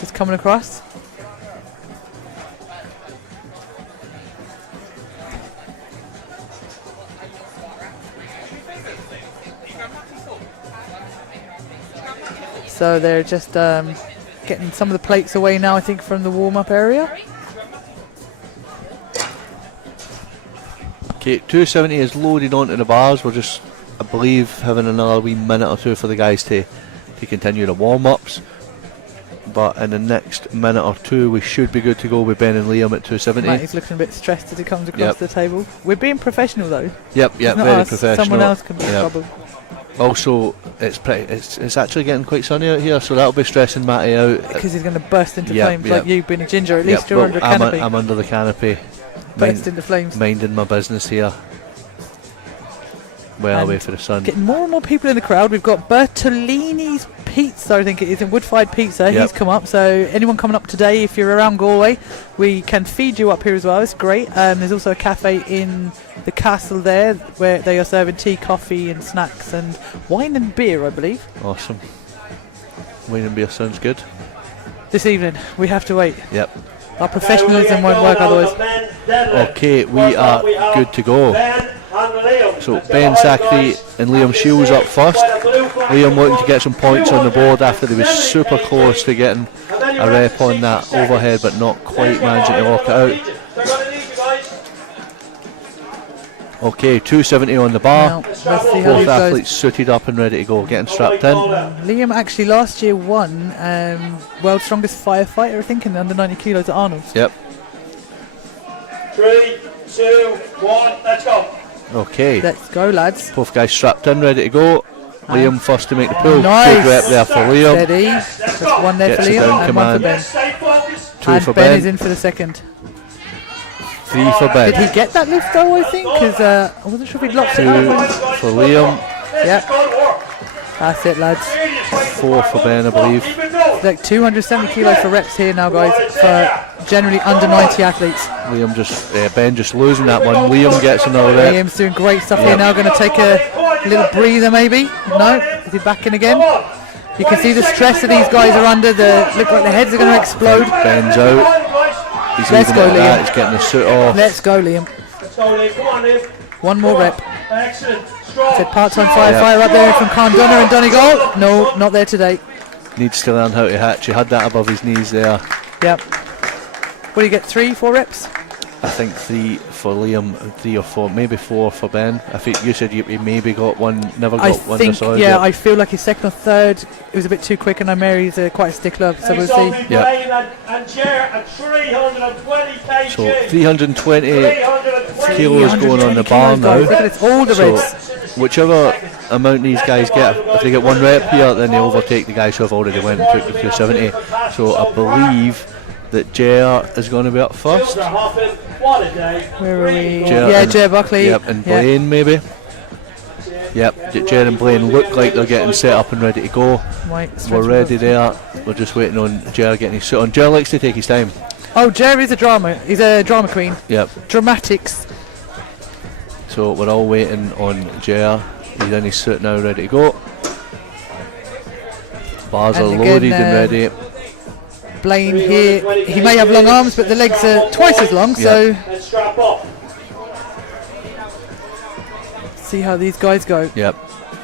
just coming across. So they're just getting some of the plates away now, I think, from the warm-up area. Okay, 270 is loaded onto the bars. We're just, I believe, having another wee minute or two for the guys to continue the warm-ups. But in the next minute or two, we should be good to go with Ben and Liam at 270. Right, he's looking a bit stressed as he comes across the table. We're being professional, though. Yep, very us. professional. Someone else can be in trouble. Also, it's actually getting quite sunny out here, so that'll be stressing Matty out. Because he's going to burst into flames like you being a ginger. At least you're well, under a canopy. I'm under the canopy. Burst into flames. Minding my business here. Well away for the sun. Getting more and more people in the crowd. We've got Bertolini's Pizza, I think it is, in Wood-Fired Pizza. He's come up, so anyone coming up today, if you're around Galway, we can feed you up here as well. It's great. There's also a cafe in the castle there where they are serving tea, coffee and snacks and wine and beer, I believe. Awesome. Wine and beer sounds good. This evening, we have to wait. Yep. Our professionalism won't work otherwise. Okay, we are good to go. So Ben Zachary and Liam Shields up first. Liam looking to get some points on the board after he was super close to getting a rep on that overhead, but not quite managing to lock it out. Okay, 270 on the bar. Both athletes suited up and ready to go, getting strapped in. Liam actually last year won World's Strongest Firefighter, I think, in the under 90 kilos at Arnold's. Yep. 3, 2, 1, let's go. Okay. Let's go, lads. Both guys strapped in, ready to go. Liam first to make the pull. Nice. Good rep there for Liam. Steady. Just one there Gets for Liam and one for Ben. 2 and for Ben Ben. is in for the second. 3 for Ben. Did he get that lift though, I think? Because I wasn't sure if he'd locked it 2 up. for Liam. Yep. That's it, lads. 4 for Ben, I believe. Like 270 kilos for reps here now, guys, for generally under 90 athletes. Liam Ben just losing that one. Liam gets another rep. Liam's doing great stuff here now. Going to take a little breather, maybe. No, is he back in again? You can see the stress that these guys are under. Look like their heads are going to explode. Ben's out. He's Let's go, Liam. That. He's getting the suit off. Let's go, Liam. Come on, Liam. One more rep. Excellent. Strong. Said part-time firefighter up there from Carndonner and Donegal. No, not there today. Needs to learn how to hatch. He had that above his knees there. Yep. What do you get, 3, 4 reps? I think 3 for Liam, 3 or 4, maybe 4 for Ben. I think you said he maybe got one, never got one. I feel like his second or third, it was a bit too quick, and I know Mary's quite a stickler, so we'll see. Yeah. And Jer at 320 kg. So 320 kilos going on the bar now. Look at it, all the reps. Whichever amount these guys get, if they get one rep here, then they overtake the guys who have already went and took the 270. So I believe that Jer is going to be up first. Where are we? Jer Jer Buckley. Yep, and Blaine maybe. Yep, Jer and Blaine look like they're getting set up and ready to go. We're ready there. We're just waiting on Jer getting his suit on. Jer likes to take his time. Oh, Jer is a drama. He's a drama queen. Yep. Dramatics. So we're all waiting on Jer. He's in his suit now, ready to go. Bars are loaded and ready. Blaine here, he may have long arms, but the legs are twice as long, so see how these guys go. Yep.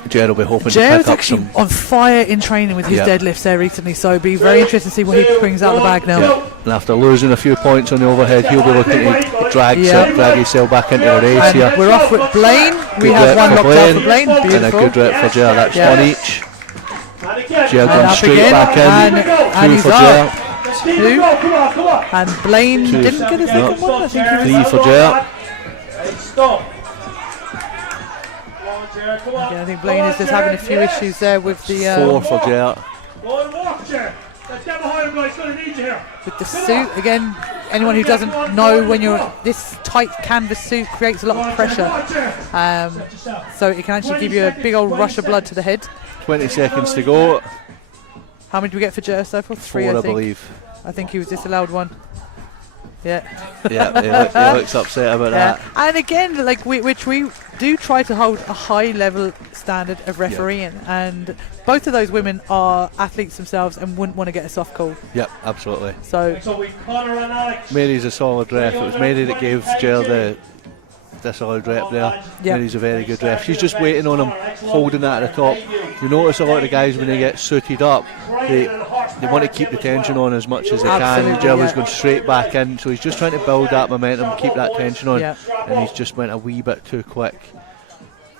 Jared will be hoping Jared's to pick up actually some on fire in training with his deadlifts there recently, so it'll be very interesting to see what he brings out of the bag now. Yep. And after losing a few points on the overhead, he'll be looking to drag himself back into the race here. We're off with Blaine. We have one locked out for Blaine. Beautiful. And a good rep for Jared. That's one each. Jared comes straight back in. And he's for up. Jared. 2. And Blaine didn't get a second one. I think he was 3 for Jared. I think Blaine is just having a few issues there with the 4 for Jared. With the suit. Again, anyone who doesn't know, when you're this tight canvas suit creates a lot of pressure, so it can actually give you a big old rush of blood to the head. 20 seconds to go. How many did we get for Jer so far? 3, 4, I I think. believe. I think he was disallowed 1. Yeah. Yeah, he looks upset about that. And again, like we do try to hold a high level standard of refereeing, and both of those women are athletes themselves and wouldn't want to get a soft call. Yep, absolutely. So Mary's a solid ref. It was Mary that gave Jill the solid rep there. Mary's a very good ref. She's just waiting on him, holding that at the top. You notice a lot of the guys when they get suited up, they want to keep the tension on as much as they can. Jill is going straight back in, so he's just trying to build that momentum, keep that tension on, and he's just went a wee bit too quick,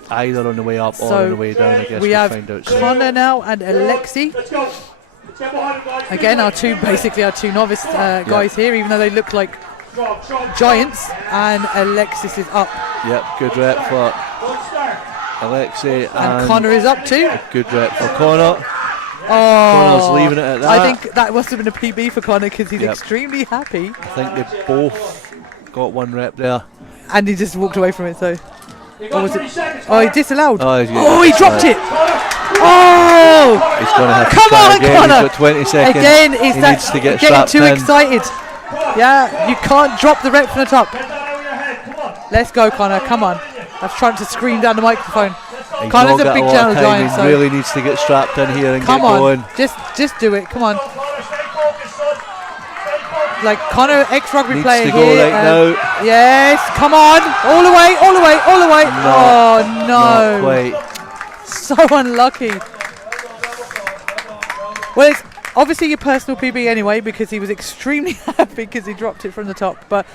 either on the way up or on the way down. I guess we we'll have find out soon. Connor now and Alexi. Again, our two novice guys here, even though they look like giants, and Alexis is up. Yep, good rep for Alexi, and Connor is up too. A good rep for Connor. Oh, Connor's leaving it at that. I think that must have been a PB for Connor because he's extremely happy. I think they both got 1 rep there. And he just walked away from it, so. Or was it? Oh, he disallowed. Oh, he dropped it. Oh! He's going to have to come try on, again. Connor. He's got 20 seconds. Again, he needs to get getting too in. excited. Yeah, you can't drop the rep from the top. Let's go, Connor. Come on. I was trying to scream down the microphone. He's Connor's a big gentle giant, he so really needs to get strapped in here and come get on. going. Just do it. Come on. Like Connor, ex-rugby needs player to go here. right now. Yes, come on. All the way, all the way, all the way. No, oh, no. Not quite. So unlucky. Well, it's obviously your personal PB anyway, because he was extremely happy because he dropped it from the top. But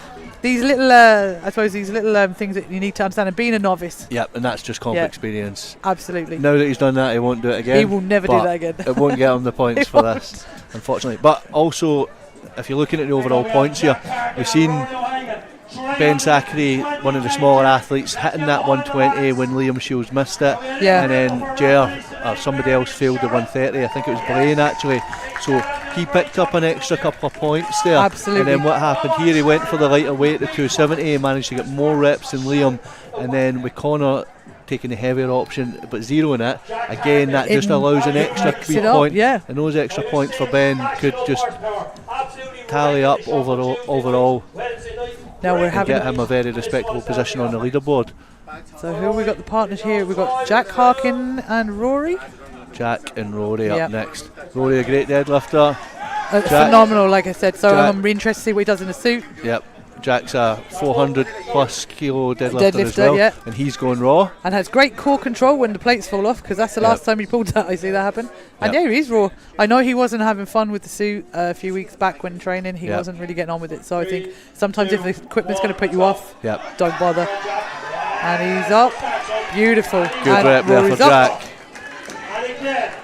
these little, I suppose, these little things that you need to understand, and being a novice. Yep, and that's just comp experience. Absolutely. Now that he's done that, he won't do it again. He will never do that again. It won't get him the points for this, unfortunately. But also, if you're looking at the overall points here, we've seen Ben Zachary, one of the smaller athletes, hitting that 120 when Liam Shields missed it. Yeah. And then Jer, or somebody else, failed the 130. I think it was Blaine actually. So he picked up an extra couple of points there. Absolutely. And then what happened here, he went for the lighter weight, the 270. He managed to get more reps than Liam. And then with Connor taking the heavier option but zeroing it, again that just allows an extra wee point. Yeah. And those extra points for Ben could just tally up overall. Now we're having get him a very respectable position on the leaderboard. So who have we got the partners here? We've got Jack Harkin and Rory. Jack and Rory up next. Rory, a great deadlifter. Phenomenal, like I said. So I'm really interested to see what he does in the suit. Yep. Jack's a 400 plus kilo deadlifter as well, and he's going raw. And has great core control when the plates fall off, because that's the last time he pulled that. I see that happen. And he's raw. I know he wasn't having fun with the suit a few weeks back when training. He wasn't really getting on with it. So I think sometimes if the equipment's going to put you off, don't bother. And he's up. Beautiful. Good rep there for Jack.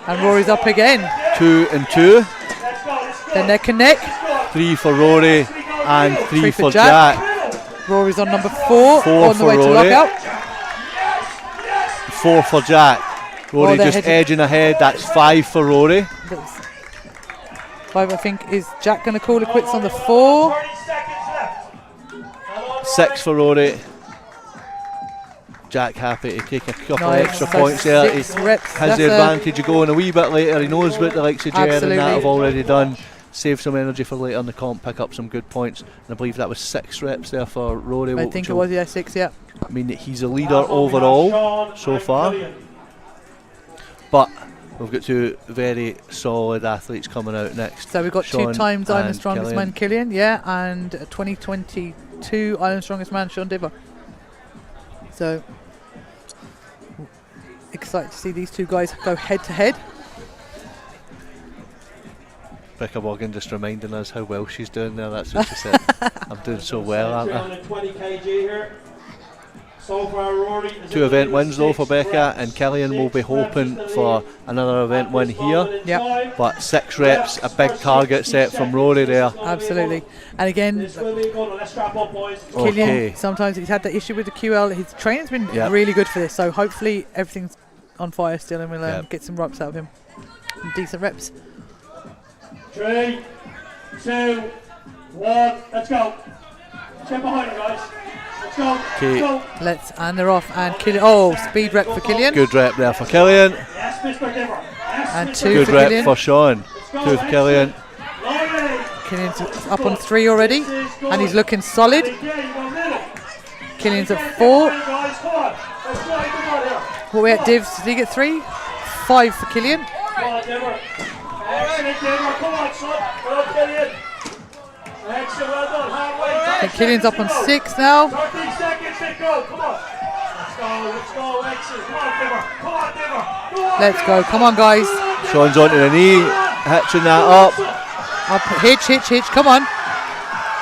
And Rory's up again. 2 and 2. Then neck and neck. 3 for Rory. And 3 for Jack. Rory's on number 4 on the way Rory. to lockout. 4 for Jack. Rory just edging ahead. That's 5 for Rory. 5, I think. Is Jack going to call it quits on the 4? 6 for Rory. Jack happy to take a couple of extra points there. He has the advantage of going a wee bit later. He knows what the likes of Jen and that have already done. Save some energy for later in the comp, pick up some good points. And I believe that was 6 reps there for Rory. I think it was, 6, I mean, he's a leader overall so far. But We've got two very solid athletes coming out next. So we've got Sean 2 times Ireland's Strongest Killian. Man Killian, and 2022 Ireland's Strongest Man Sean Diver. So excited to see these two guys go head to head. Becca Morgan just reminding us how well she's doing there. That's what she said. I'm doing so well, aren't I? 320 kg here. So far, Rory is 2 event doing wins though 6 for Becca, reps. and Killian will be 6 hoping reps for another event at win this moment here. in Yep. time. But 6 reps, a big target set from Rory there. Absolutely. And again, This will be good. Let's strap up, boys. Killian, Okay. sometimes he's had that issue with the QL. His training's been Yep. really good for this, so hopefully everything's on fire still, and we'll Yep. get some reps out of him. Some decent reps. 3, 2, 1. Let's go. Get behind you, guys. Let's go. Okay. Go. And they're off. And Killian, oh, speed rep for Killian. Good rep there for Killian. Yes, Mr. Diver. Yes, And Mr. 2 Good for rep Killian. for Sean. Let's 2 go. for Killian. Lovely. Killian's up on 3 already, and he's looking solid. Yeah, you go middle. Killian's at Get 4. behind, guys. Come on. Let's go. Come on here. What we at divs? Did he get 3? 5 for Killian. Come on, Diver. Excellent, Diver. Come on, son. Well done, Killian. Excellent. Well done. Halfway. And Killian's up on 6 now. 30 seconds to go. Come on. Let's go. Let's go. Excellent. Come on, Diver. Come on, Diver. Come on. Let's go. Come on, guys. Sean's onto the knee, hitching that up. Up, hitch. Come on.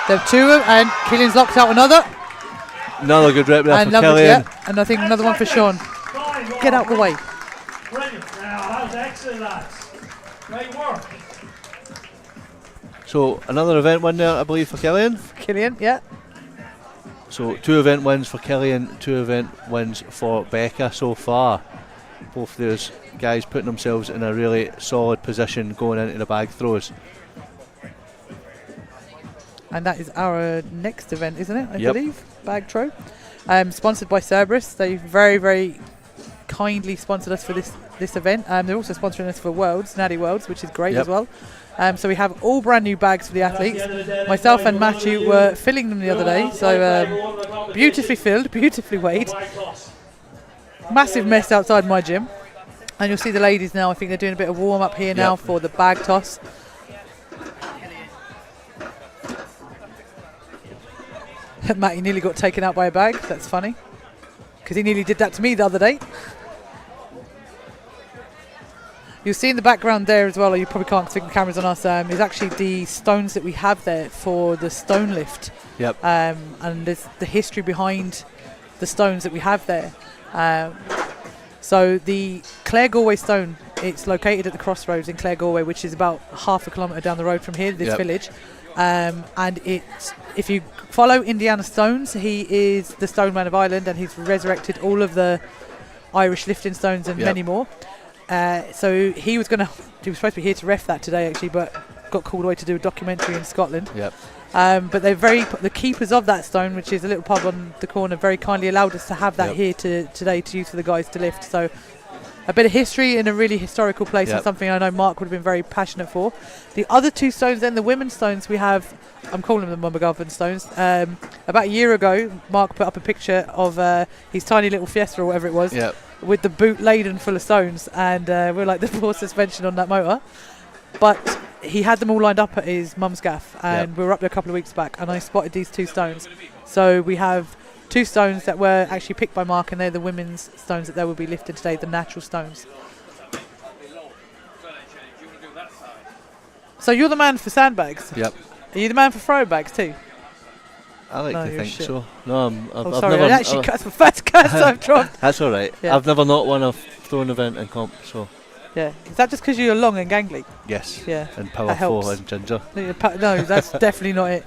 There are 2, and Killian's locked out another. Another good rep there And for lovely, Killian. and I think another one for Sean. Get out the way. Brilliant. Now, that was excellent, lads. Great work. So another event win there, I believe, for Killian. Killian, yeah. So 2 event wins for Killian, 2 event wins for Becca so far. Both of those guys putting themselves in a really solid position going into the bag throws. And that is our next event, isn't it? I Yep. believe. Bag throw. Sponsored by Cerberus. They very, very kindly sponsored us for this event. They're also sponsoring us for Worlds, Natty Worlds, which is great Yep. as well. So we have all brand new bags for the athletes. Myself and Matthew were filling them the other day. So beautifully filled, beautifully weighed. Massive mess outside my gym. And you'll see the ladies now. I think they're doing a bit of warm up here now for the bag toss. Matty nearly got taken out by a bag. That's funny. Because he nearly did that to me the other day. You'll see in the background there as well, or you probably can't because the camera's on us, is actually the stones that we have there for the stone lift. Yep. And there's the history behind the stones that we have there. So the Clare Galway stone, it's located at the crossroads in Clare Galway, which is about half a kilometre down the road from here, this village. And it's, if you follow Indiana Stones, he is the stone man of Ireland, and he's resurrected all of the Irish lifting stones and many more. So he was supposed to be here to ref that today actually, but got called away to do a documentary in Scotland. Yep. But the keepers of that stone, which is a little pub on the corner, very kindly allowed us to have that here today to use for the guys to lift. So a bit of history in a really historical place, and something I know Mark would have been very passionate for. The other 2 stones then, the women's stones, we have, I'm calling them the McGovern stones. About a year ago, Mark put up a picture of his tiny little Fiesta or whatever it was, with the boot laden full of stones, and we're like the 4 suspension on that motor. But he had them all lined up at his mum's gaff, and we were up there a couple of weeks back, and I spotted these 2 stones. So we have 2 stones that were actually picked by Mark, and they're the women's stones that they will be lifted today, the natural stones. So you're the man for sandbags? Yep. Are you the man for throw bags too? I like to think shit. so. No, I've sorry, never. I actually that's the first curse I've dropped. That's all right. Yeah. I've never not won a throwing event in comp, so. Yeah. Is that just because you're long and gangly? Yes. Yeah. And powerful and ginger. No, that's definitely not it.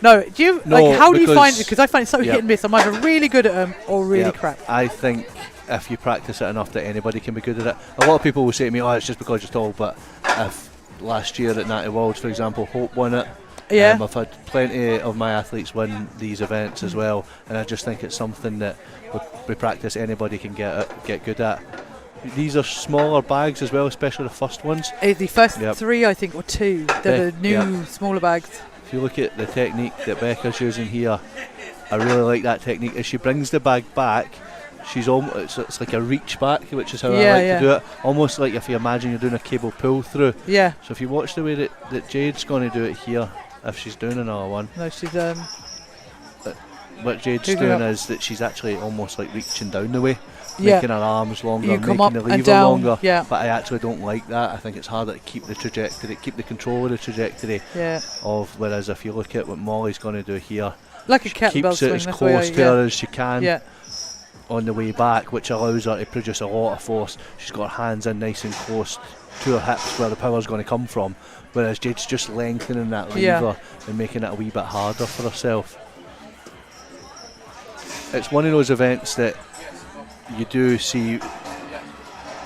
No, do you how do you find it? Because I find it so hit and miss. I'm either really good at them or really crap. I think if you practice it enough that anybody can be good at it. A lot of people will say to me, oh, it's just because you're tall, but if last year at Natty Worlds, for example, Hope won it. Yeah. I've had plenty of my athletes win these events as well, and I just think it's something that we practice anybody can get good at. These are smaller bags as well, especially the first ones. The first 3, I think, or 2. They're the new smaller bags. If you look at the technique that Becca's using here, I really like that technique. As she brings the bag back, she's almost, it's like a reach back, which is how I like to do it. Almost like if you imagine you're doing a cable pull through. Yeah. So if you watch the way that Jade's going to do it here, if she's doing another one. No, she's what Jade's doing is that she's actually almost like reaching down the way, making her arms longer, making the lever longer. Yeah. But I actually don't like that. I think it's harder to keep the trajectory, keep the control of the trajectory. Yeah. Whereas if you look at what Molly's going to do here, like a she kettlebell keeps swing, it as close to her as she can. Yeah. On the way back, which allows her to produce a lot of force. She's got her hands in nice and close to her hips where the power's going to come from, whereas Jade's just lengthening that lever and making it a wee bit harder for herself. It's one of those events that you do see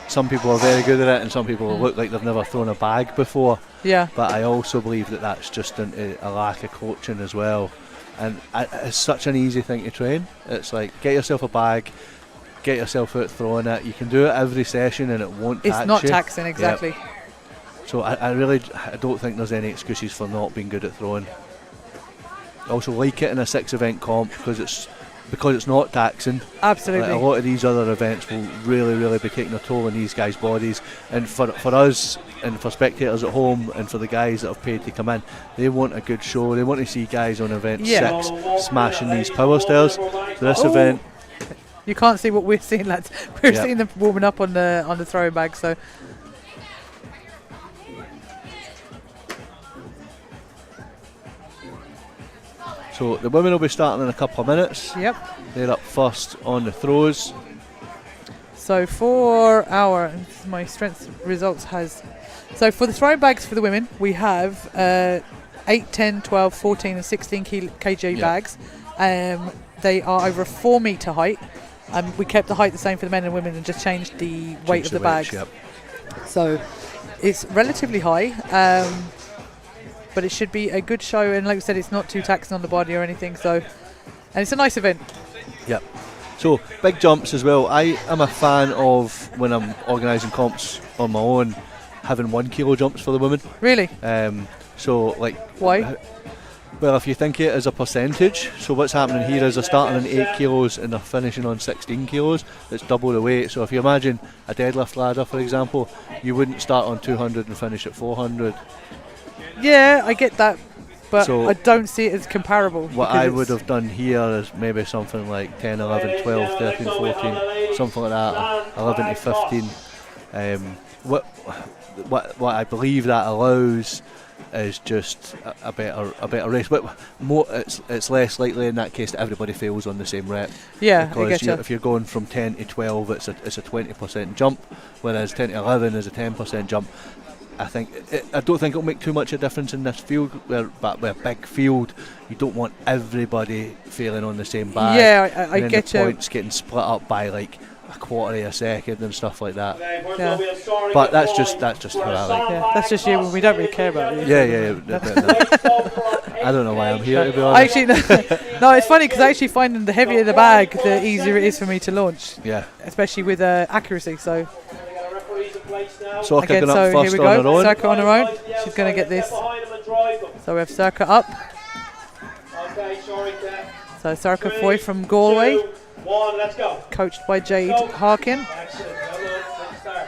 some people are very good at it and some people look like they've never thrown a bag before. Yeah. But I also believe that that's just a lack of coaching as well. And it's such an easy thing to train. It's like, get yourself a bag, get yourself out throwing it. You can do it every session and it won't tax you. It's not taxing, exactly. Yep. So I don't think there's any excuses for not being good at throwing. I also like it in a 6-event comp because it's not taxing. Absolutely. A lot of these other events will really be taking a toll on these guys' bodies. And for us and for spectators at home and for the guys that have paid to come in, they want a good show. They want to see guys on event 6 smashing these power styles. So this event, you can't see what we're seeing, lads. We're seeing them warming up on the throwing bag. So. So the women will be starting in a couple of minutes. Yep. They're up first on the throws. So for my strength results so for the throwing bags for the women, we have 8, 10, 12, 14 and 16 kg bags. They are over a 4 metre height. We kept the height the same for the men and women and just changed the weight of the bags. Yep. So it's relatively high. But it should be a good show, and like I said, it's not too taxing on the body or anything. So, and it's a nice event. Yep. So big jumps as well. I am a fan of, when I'm organising comps on my own, having 1 kilo jumps for the women. Really? So like. Why? Well, if you think it as a percentage, so what's happening here is they're starting on 8 kilos and they're finishing on 16 kilos. It's double the weight. So if you imagine a deadlift ladder, for example, you wouldn't start on 200 and finish at 400. Yeah, I get that, but so I don't see it as comparable. What I would have done here is maybe something like 10, 11, 12, 13, 14, something like that, 11 to 15. What I believe that allows is just a better race, but more it's less likely in that case that everybody fails on the same rep. Yeah, because if you're going from 10 to 12, it's a 20% jump, whereas 10 to 11 is a 10% jump. I don't think it'll make too much of a difference in this field, but with a big field, you don't want everybody failing on the same bag. Yeah, I get the points getting split up by like a quarter of a second and stuff like that. Yeah. But that's just how I like it. Yeah, that's just you. We don't really care about you. Yeah. I don't know why I'm here, to be honest. No, it's funny because I actually find the heavier the bag, the easier it is for me to launch. Yeah. Especially with accuracy. So. Sorka going up first on her own. Sorka on her own. She's going to get this. So we have Sorka up. So Sorka Foy from Galway, coached by Jade Harkin.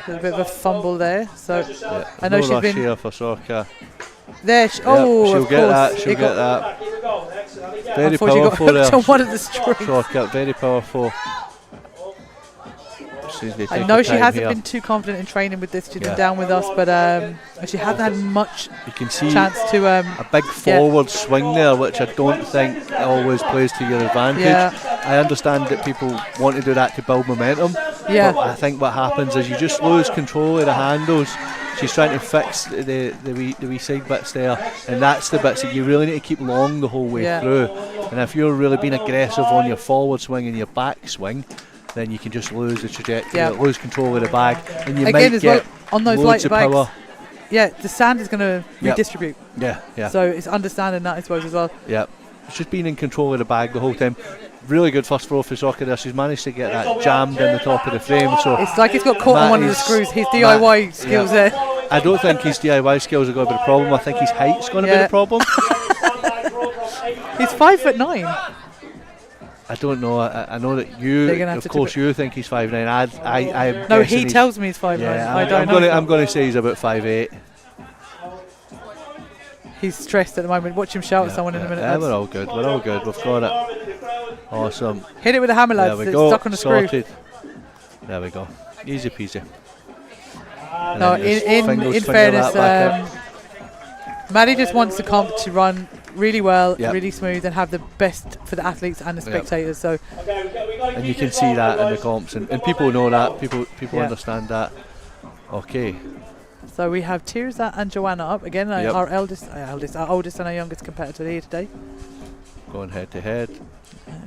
There's a bit of a fumble there. So I know she's been here for Sorka. There. She'll get that. She'll get that. Very powerful there. To one of the strings. Sorka, very powerful. I know she hasn't been too confident in training with this. She's been down with us, but she hasn't had much chance to. A big forward swing there, which I don't think always plays to your advantage. Yeah. I understand that people want to do that to build momentum. Yeah. But I think what happens is you just lose control of the handles. She's trying to fix the wee side bits there, and that's the bits that you really need to keep long the whole way through. And if you're really being aggressive on your forward swing and your back swing, then you can just lose the trajectory, lose control of the bag, and you might get on those loads of power. Yeah, the sand is going to redistribute. Yeah. So it's understanding that, I suppose, as well. Yeah, it's just being in control of the bag the whole time. Really good first throw for Sorka there. She's managed to get that jammed in the top of the frame. So it's like it's got caught on one of the screws. His DIY skills there. I don't think his DIY skills are going to be the problem. I think his height's going to be the problem. He's 5'9". I don't know. I know that you, of course, you think he's 5'9". No, he tells me he's 5'9". Yeah, I don't know. I'm going to say he's about 5'8". He's stressed at the moment. Watch him shout at someone in a minute. Yeah, we're all good. We're all good. We've got it. Awesome. Hit it with a hammer, lads. There we go. Stuck on the screw. Sorted. There we go. Easy peasy. No, in fairness, Maddie just wants the comp to run really well, really smooth, and have the best for the athletes and the spectators. So, and you can see that in the comps, and people know that. People understand that. Okay. So we have Tirza and Joanna up again. Our oldest and our youngest competitor here today. Going head to head.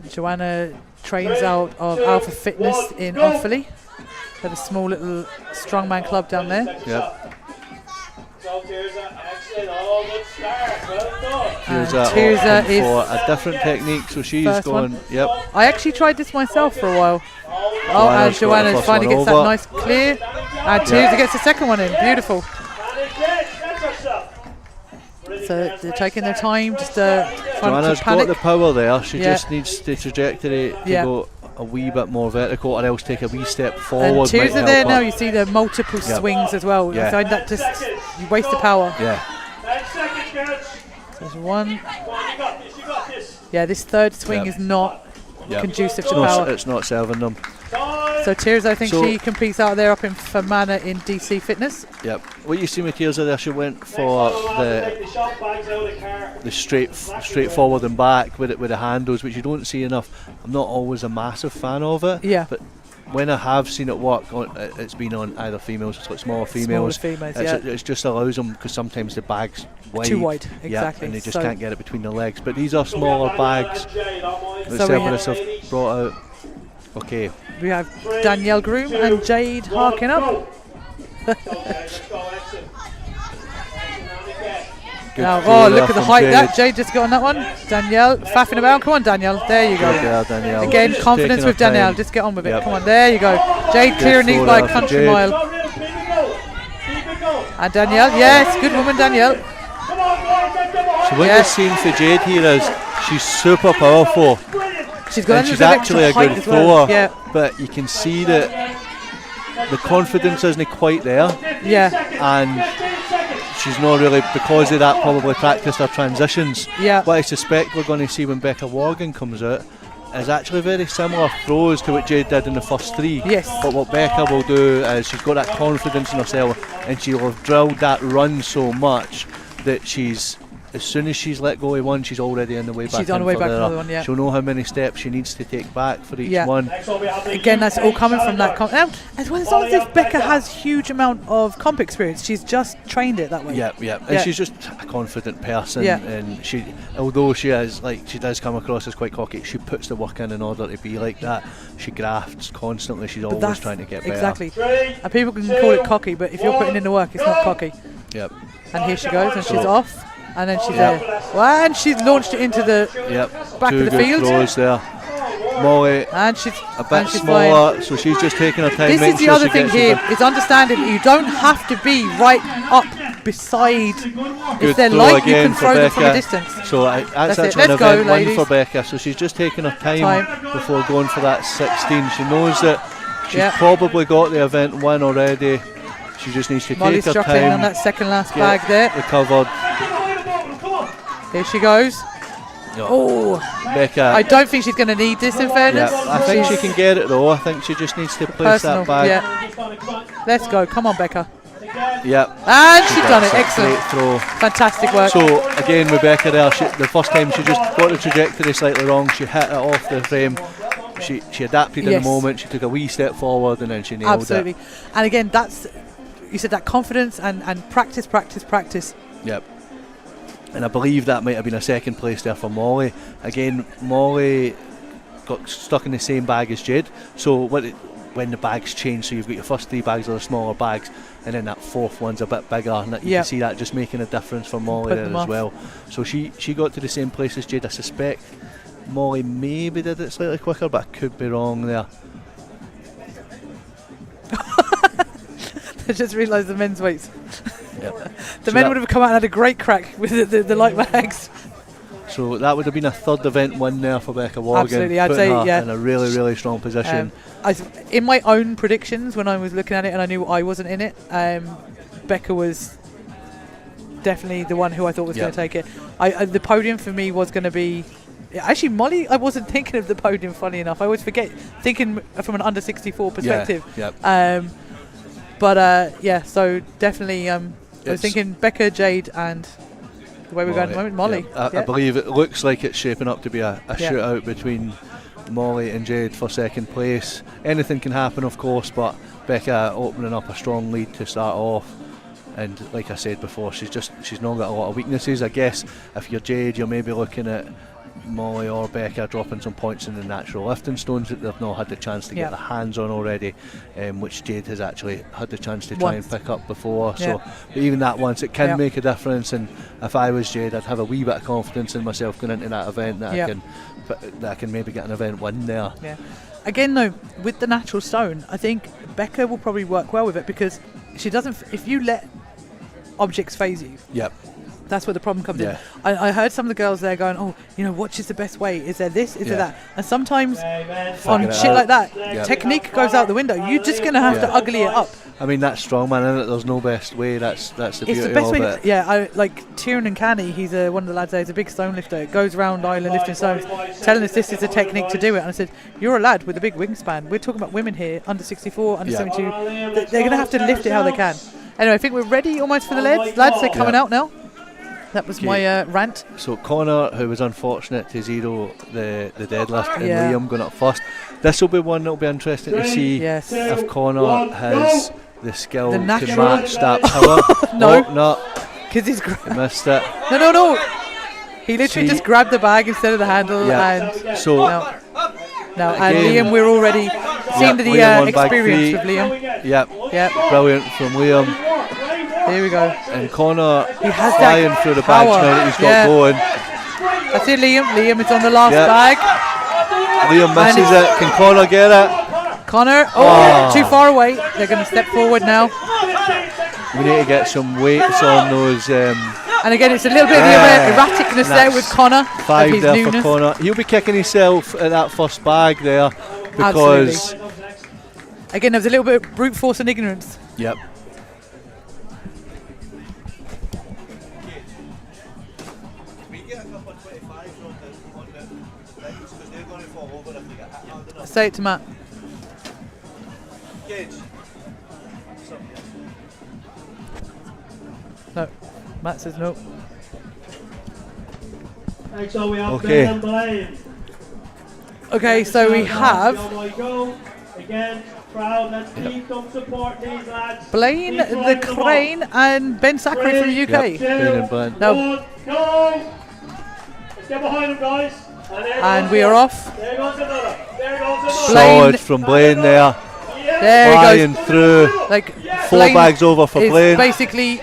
Joanna trains out of Alpha Fitness in Offaly. They have a small little strongman club down there. Yep. Tirza is for a different technique, so she's going. Yep. I actually tried this myself for a while. And Joanna finally gets that nice clear, and Tirza gets the second one in. Beautiful. So they're taking their time, just Joanna's got the power there. She just needs the trajectory to go a wee bit more vertical, or else take a wee step forward. And Tirza there now, you see the multiple swings as well. Yeah. So that just, you waste the power. Yeah. So there's one. Yeah, this third swing is not conducive to power. It's not serving them. So Tirza, I think she competes out there up in Fermanagh in DC Fitness. Yep. What you see with Tirza there, she went for the straightforward and back with the handles, which you don't see enough. I'm not always a massive fan of it. Yeah. But when I have seen it work, it's been on either females, it's like smaller females. It just allows them, because sometimes the bag's wide. Too wide, exactly. And they just can't get it between the legs. But these are smaller bags that Cerberus have brought out. Okay. We have Danielle Groom and Jade Harkin up. Now, look at the height that Jade just got on that one. Danielle faffing about. Come on, Danielle. There you go. Danielle. Again, confidence with Danielle. Just get on with it. Come on, there you go. Jade clearing these by a country mile. And Danielle, yes, good woman, Danielle. So what you're seeing for Jade here is she's super powerful. She's actually a good thrower, well. but you can see that the confidence isn't quite there. Yeah. And she's not really, because of that, probably practiced her transitions. Yeah. What I suspect we're going to see when Becca Morgan comes out is actually very similar throws to what Jade did in the first three. Yes. But what Becca will do is she's got that confidence in herself, and she'll have drilled that run so much that she's, as soon as she's let go of one, she's already on the way back. She's on the way back to another one, She'll know how many steps she needs to take back for each one. Again, that's all coming from that comp. As well, it's not as if Becca has huge amount of comp experience. She's just trained it that way. And she's just a confident person. And she, although she is, she does come across as quite cocky, she puts the work in order to be like that. She grafts constantly. She's always trying to get better. Exactly. And people can call it cocky, but if you're putting in the work, it's not cocky. Yep. And here she goes, and she's off. And then she's there. Well, and she's launched it into the back of the field. Throws there. Molly, and she's a bit smaller, so she's just taking her time. This is the other thing here, is understanding you don't have to be right up beside. If they're light, you can throw them from a distance. So that's actually an event win for Becca. So she's just taking her time before going for that 16. She knows that she's probably got the event win already. She just needs to take her time. On that second last bag there. Recovered. Here she goes. Oh, Becca. I don't think she's going to need this, in fairness. I think she can get it though. I think she just needs to place that bag. Let's go. Come on, Becca. And she's done it. Excellent. Throw. Fantastic work. So again with Becca there, the first time she just got the trajectory slightly wrong. She hit it off the frame. She adapted in the moment. She took a wee step forward and then she nailed it. And again, that's, you said, that confidence and practice. Yep. And I believe that might have been a second place there for Molly. Again, Molly got stuck in the same bag as Jade. So when the bags change, so you've got your first three bags are the smaller bags, and then that fourth one's a bit bigger. And you can see that just making a difference for Molly there as well. So she got to the same place as Jade. I suspect Molly maybe did it slightly quicker, but I could be wrong there. I just realised the men's weights. Yep. The men would have come out and had a great crack with the light bags. So that would have been a third event win there for Becca Morgan. Absolutely, I'd putting say, her yeah. in a really, really strong position. In my own predictions, when I was looking at it and I knew I wasn't in it, Becca was definitely the one who I thought was going to take it. The podium for me was going to be... Actually, Molly, I wasn't thinking of the podium, funny enough. I always forget thinking from an under 64 perspective. So definitely I was thinking Becca, Jade, and the way we're going at the moment, Molly. I believe it looks like it's shaping up to be a shootout between Molly and Jade for second place. Anything can happen, of course, but Becca opening up a strong lead to start off. And like I said before, she's not got a lot of weaknesses. I guess if you're Jade, you're maybe looking at Molly or Becca dropping some points in the natural lifting stones that they've not had the chance to get their hands on already, which Jade has actually had the chance to try and pick up before. So but even that once, it can make a difference. And if I was Jade, I'd have a wee bit of confidence in myself going into that event that I can maybe get an event win there. Again though, with the natural stone, I think Becca will probably work well with it, because she doesn't. If you let objects phase you, that's where the problem comes in. I heard some of the girls there going, oh, what is the best way? Is there this? Is there that? And sometimes on shit like that, technique goes out the window. You're just going to have to ugly it up. I mean, that's strongman, isn't it? There's no best way. That's the beauty it's the best of way. it. I like Tiernan Canny. He's one of the lads there. He's a big stone lifter. Goes around Ireland lifting stones, telling us this is the technique to do it. And I said, you're a lad with a big wingspan. We're talking about women here, under 64, under 72. They're going to have to lift it how they can. Anyway, I think we're ready almost for the lads. They're coming out now. That was my rant. So Connor, who was unfortunate to zero the deadlift, and Liam going up first. This will be one that will be interesting to see if Connor has the skill to match that power. No, because he missed it. No. He literally just grabbed the bag instead of the handle, and so and Liam, we're already seeing the experience with Liam. Brilliant from Liam. Here we go. And Connor, he has flying through the bags now that he's got going. That's it, Liam. Liam is on the last bag. Liam misses it. Can Connor get it? Connor, too far away. They're going to step forward now. We need to get some weights on those. And again, it's a little bit of the erraticness there with Connor. 5 there newness. For Connor. He'll be kicking himself at that first bag there, because again, there was a little bit of brute force and ignorance. Say it to Matt. No. Matt says no. Okay, so we have Blaine the Crane and Ben Sacre from the UK. No. Let's get behind him, guys. And we are off. There goes another. Solid from Blaine there. There he goes. Through. Like 4 bags over for Blaine. Basically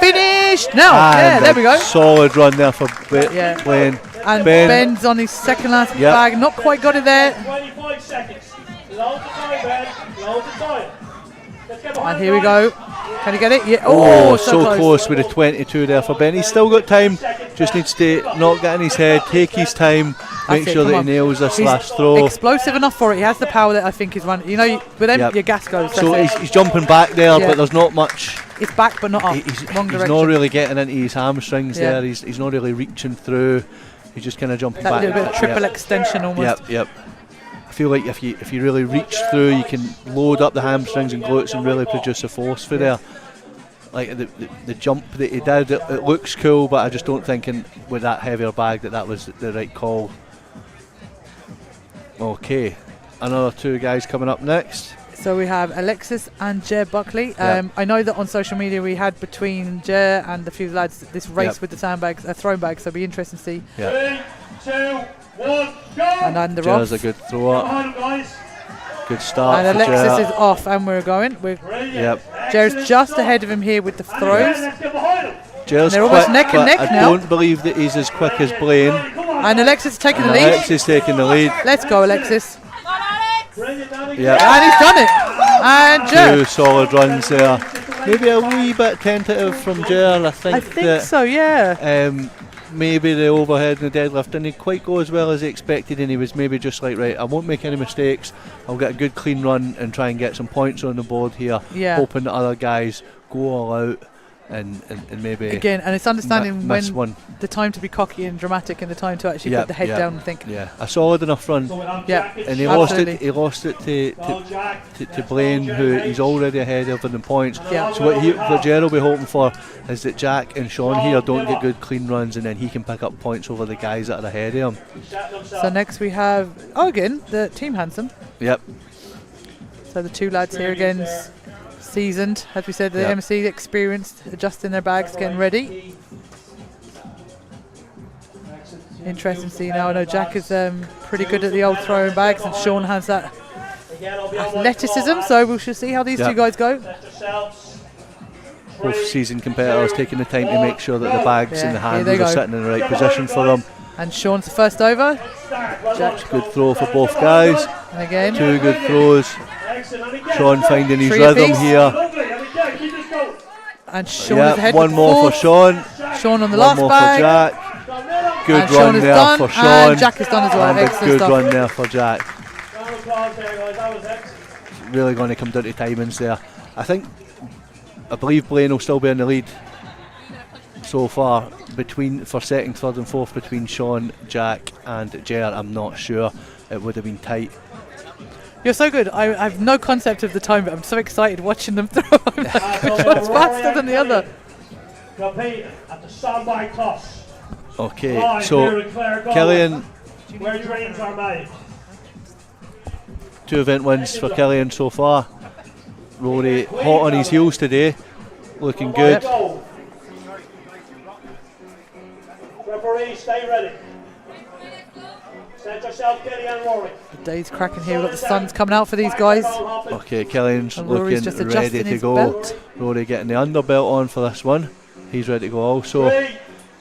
finished now. And there we go. Solid run there for Blaine. And Ben's on his second last bag. Not quite got it there. 25 seconds. Loads of time, Ben. Loads of time. And here we go. Can he get it? Yeah. Oh, so close with a 22 there for Ben. He's still got time. Just needs to not get in his head, take his time, make sure that he nails this last throw. Explosive enough for it. He has the power that I think is one. With them, your gas goes. So he's jumping back there, but there's not much. It's back, but not up. He's not really getting into his hamstrings there. He's not really reaching through. He's just kind of jumping back. A little bit of triple extension almost. I feel like if you really reach through, you can load up the hamstrings and glutes and really produce a force for there. Like the jump that he did, it looks cool, but I just don't think with that heavier bag that was the right call. Okay, another 2 guys coming up next. So we have Alexis and Jer Buckley. I know that on social media we had between Jer and a few lads this race with the sandbags, thrown bags, so it'll be interesting to see. 3, 2, 1, go! And they're Jer's off. A good thrower. Good start. And Alexis is off, and we're going. Jer's just ahead of him here with the throws. Jer's they're almost neck and neck I now. don't believe that he's as quick as Blaine. And Alexis is taking the lead. Alexis taking the lead. Let's go, Alexis. And he's done it. And Jer. 2 solid runs there. Maybe a wee bit tentative from Jer. I think so, yeah. maybe the overhead and the deadlift didn't quite go as well as he expected, and he was maybe just like, right, I won't make any mistakes, I'll get a good clean run and try and get some points on the board here, hoping that other guys go all out and maybe again, and it's understanding when the time to be cocky and dramatic and the time to actually put the head down and think. Yeah, a solid enough run. And he lost it to Blaine, who he's already ahead of in the points. So what Ger will be hoping for is that Jack and Sean here don't get good clean runs, and then he can pick up points over the guys that are ahead of him. So next we have again the Team Handsome. Yep. So the two lads here again, seasoned, as we said, the MC experienced, adjusting their bags, getting ready. Interesting to see now. I know Jack is pretty good at the old throwing bags, and Sean has that athleticism, so we shall see how these two guys go. Both seasoned competitors taking the time to make sure that the bags and the handles are sitting in the right position for them. And Sean's the first over. Jack's good throw for both guys. And again, two good throws. Sean finding his rhythm here. And Sean is ahead. One more for Sean. Sean on the last bag. One more for Jack. Good run there for Sean. And Jack has done as well. And a good run there for Jack. Really going to come down to timings there. I believe Blaine will still be in the lead so far for second, third and fourth between Sean, Jack and Ger. I'm not sure. It would have been tight. You're so good. I have no concept of the time, but I'm so excited watching them throw. Which one's faster than the other? At the standby toss. Okay, so Killian, where dreams are made. 2 event wins for Killian so far. Rory hot on his heels today, looking good. Referee, stay ready. Set yourself, Killian, Rory. The day's cracking here. We've got the suns coming out for these guys. Okay, Killian's looking ready to go. Belt. Rory getting the underbelt on for this one. He's ready to go also.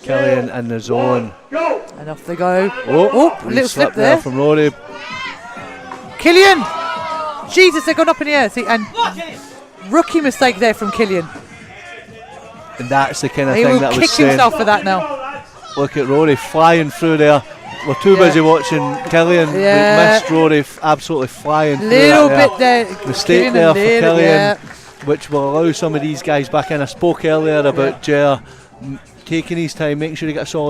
Killian in the zone. And off they go. Oh, little slip there from Rory. Killian! Jesus, they're going up in the air. See, and rookie mistake there from Killian. And that's the kind of he thing that was saying. He will kick himself for that now. Look at Rory flying through there. We're too busy watching Killian. We missed Rory absolutely flying through bit there. Mistake there for Killian, which will allow some of these guys back in. I spoke earlier about Ger taking his time, making sure he got a solid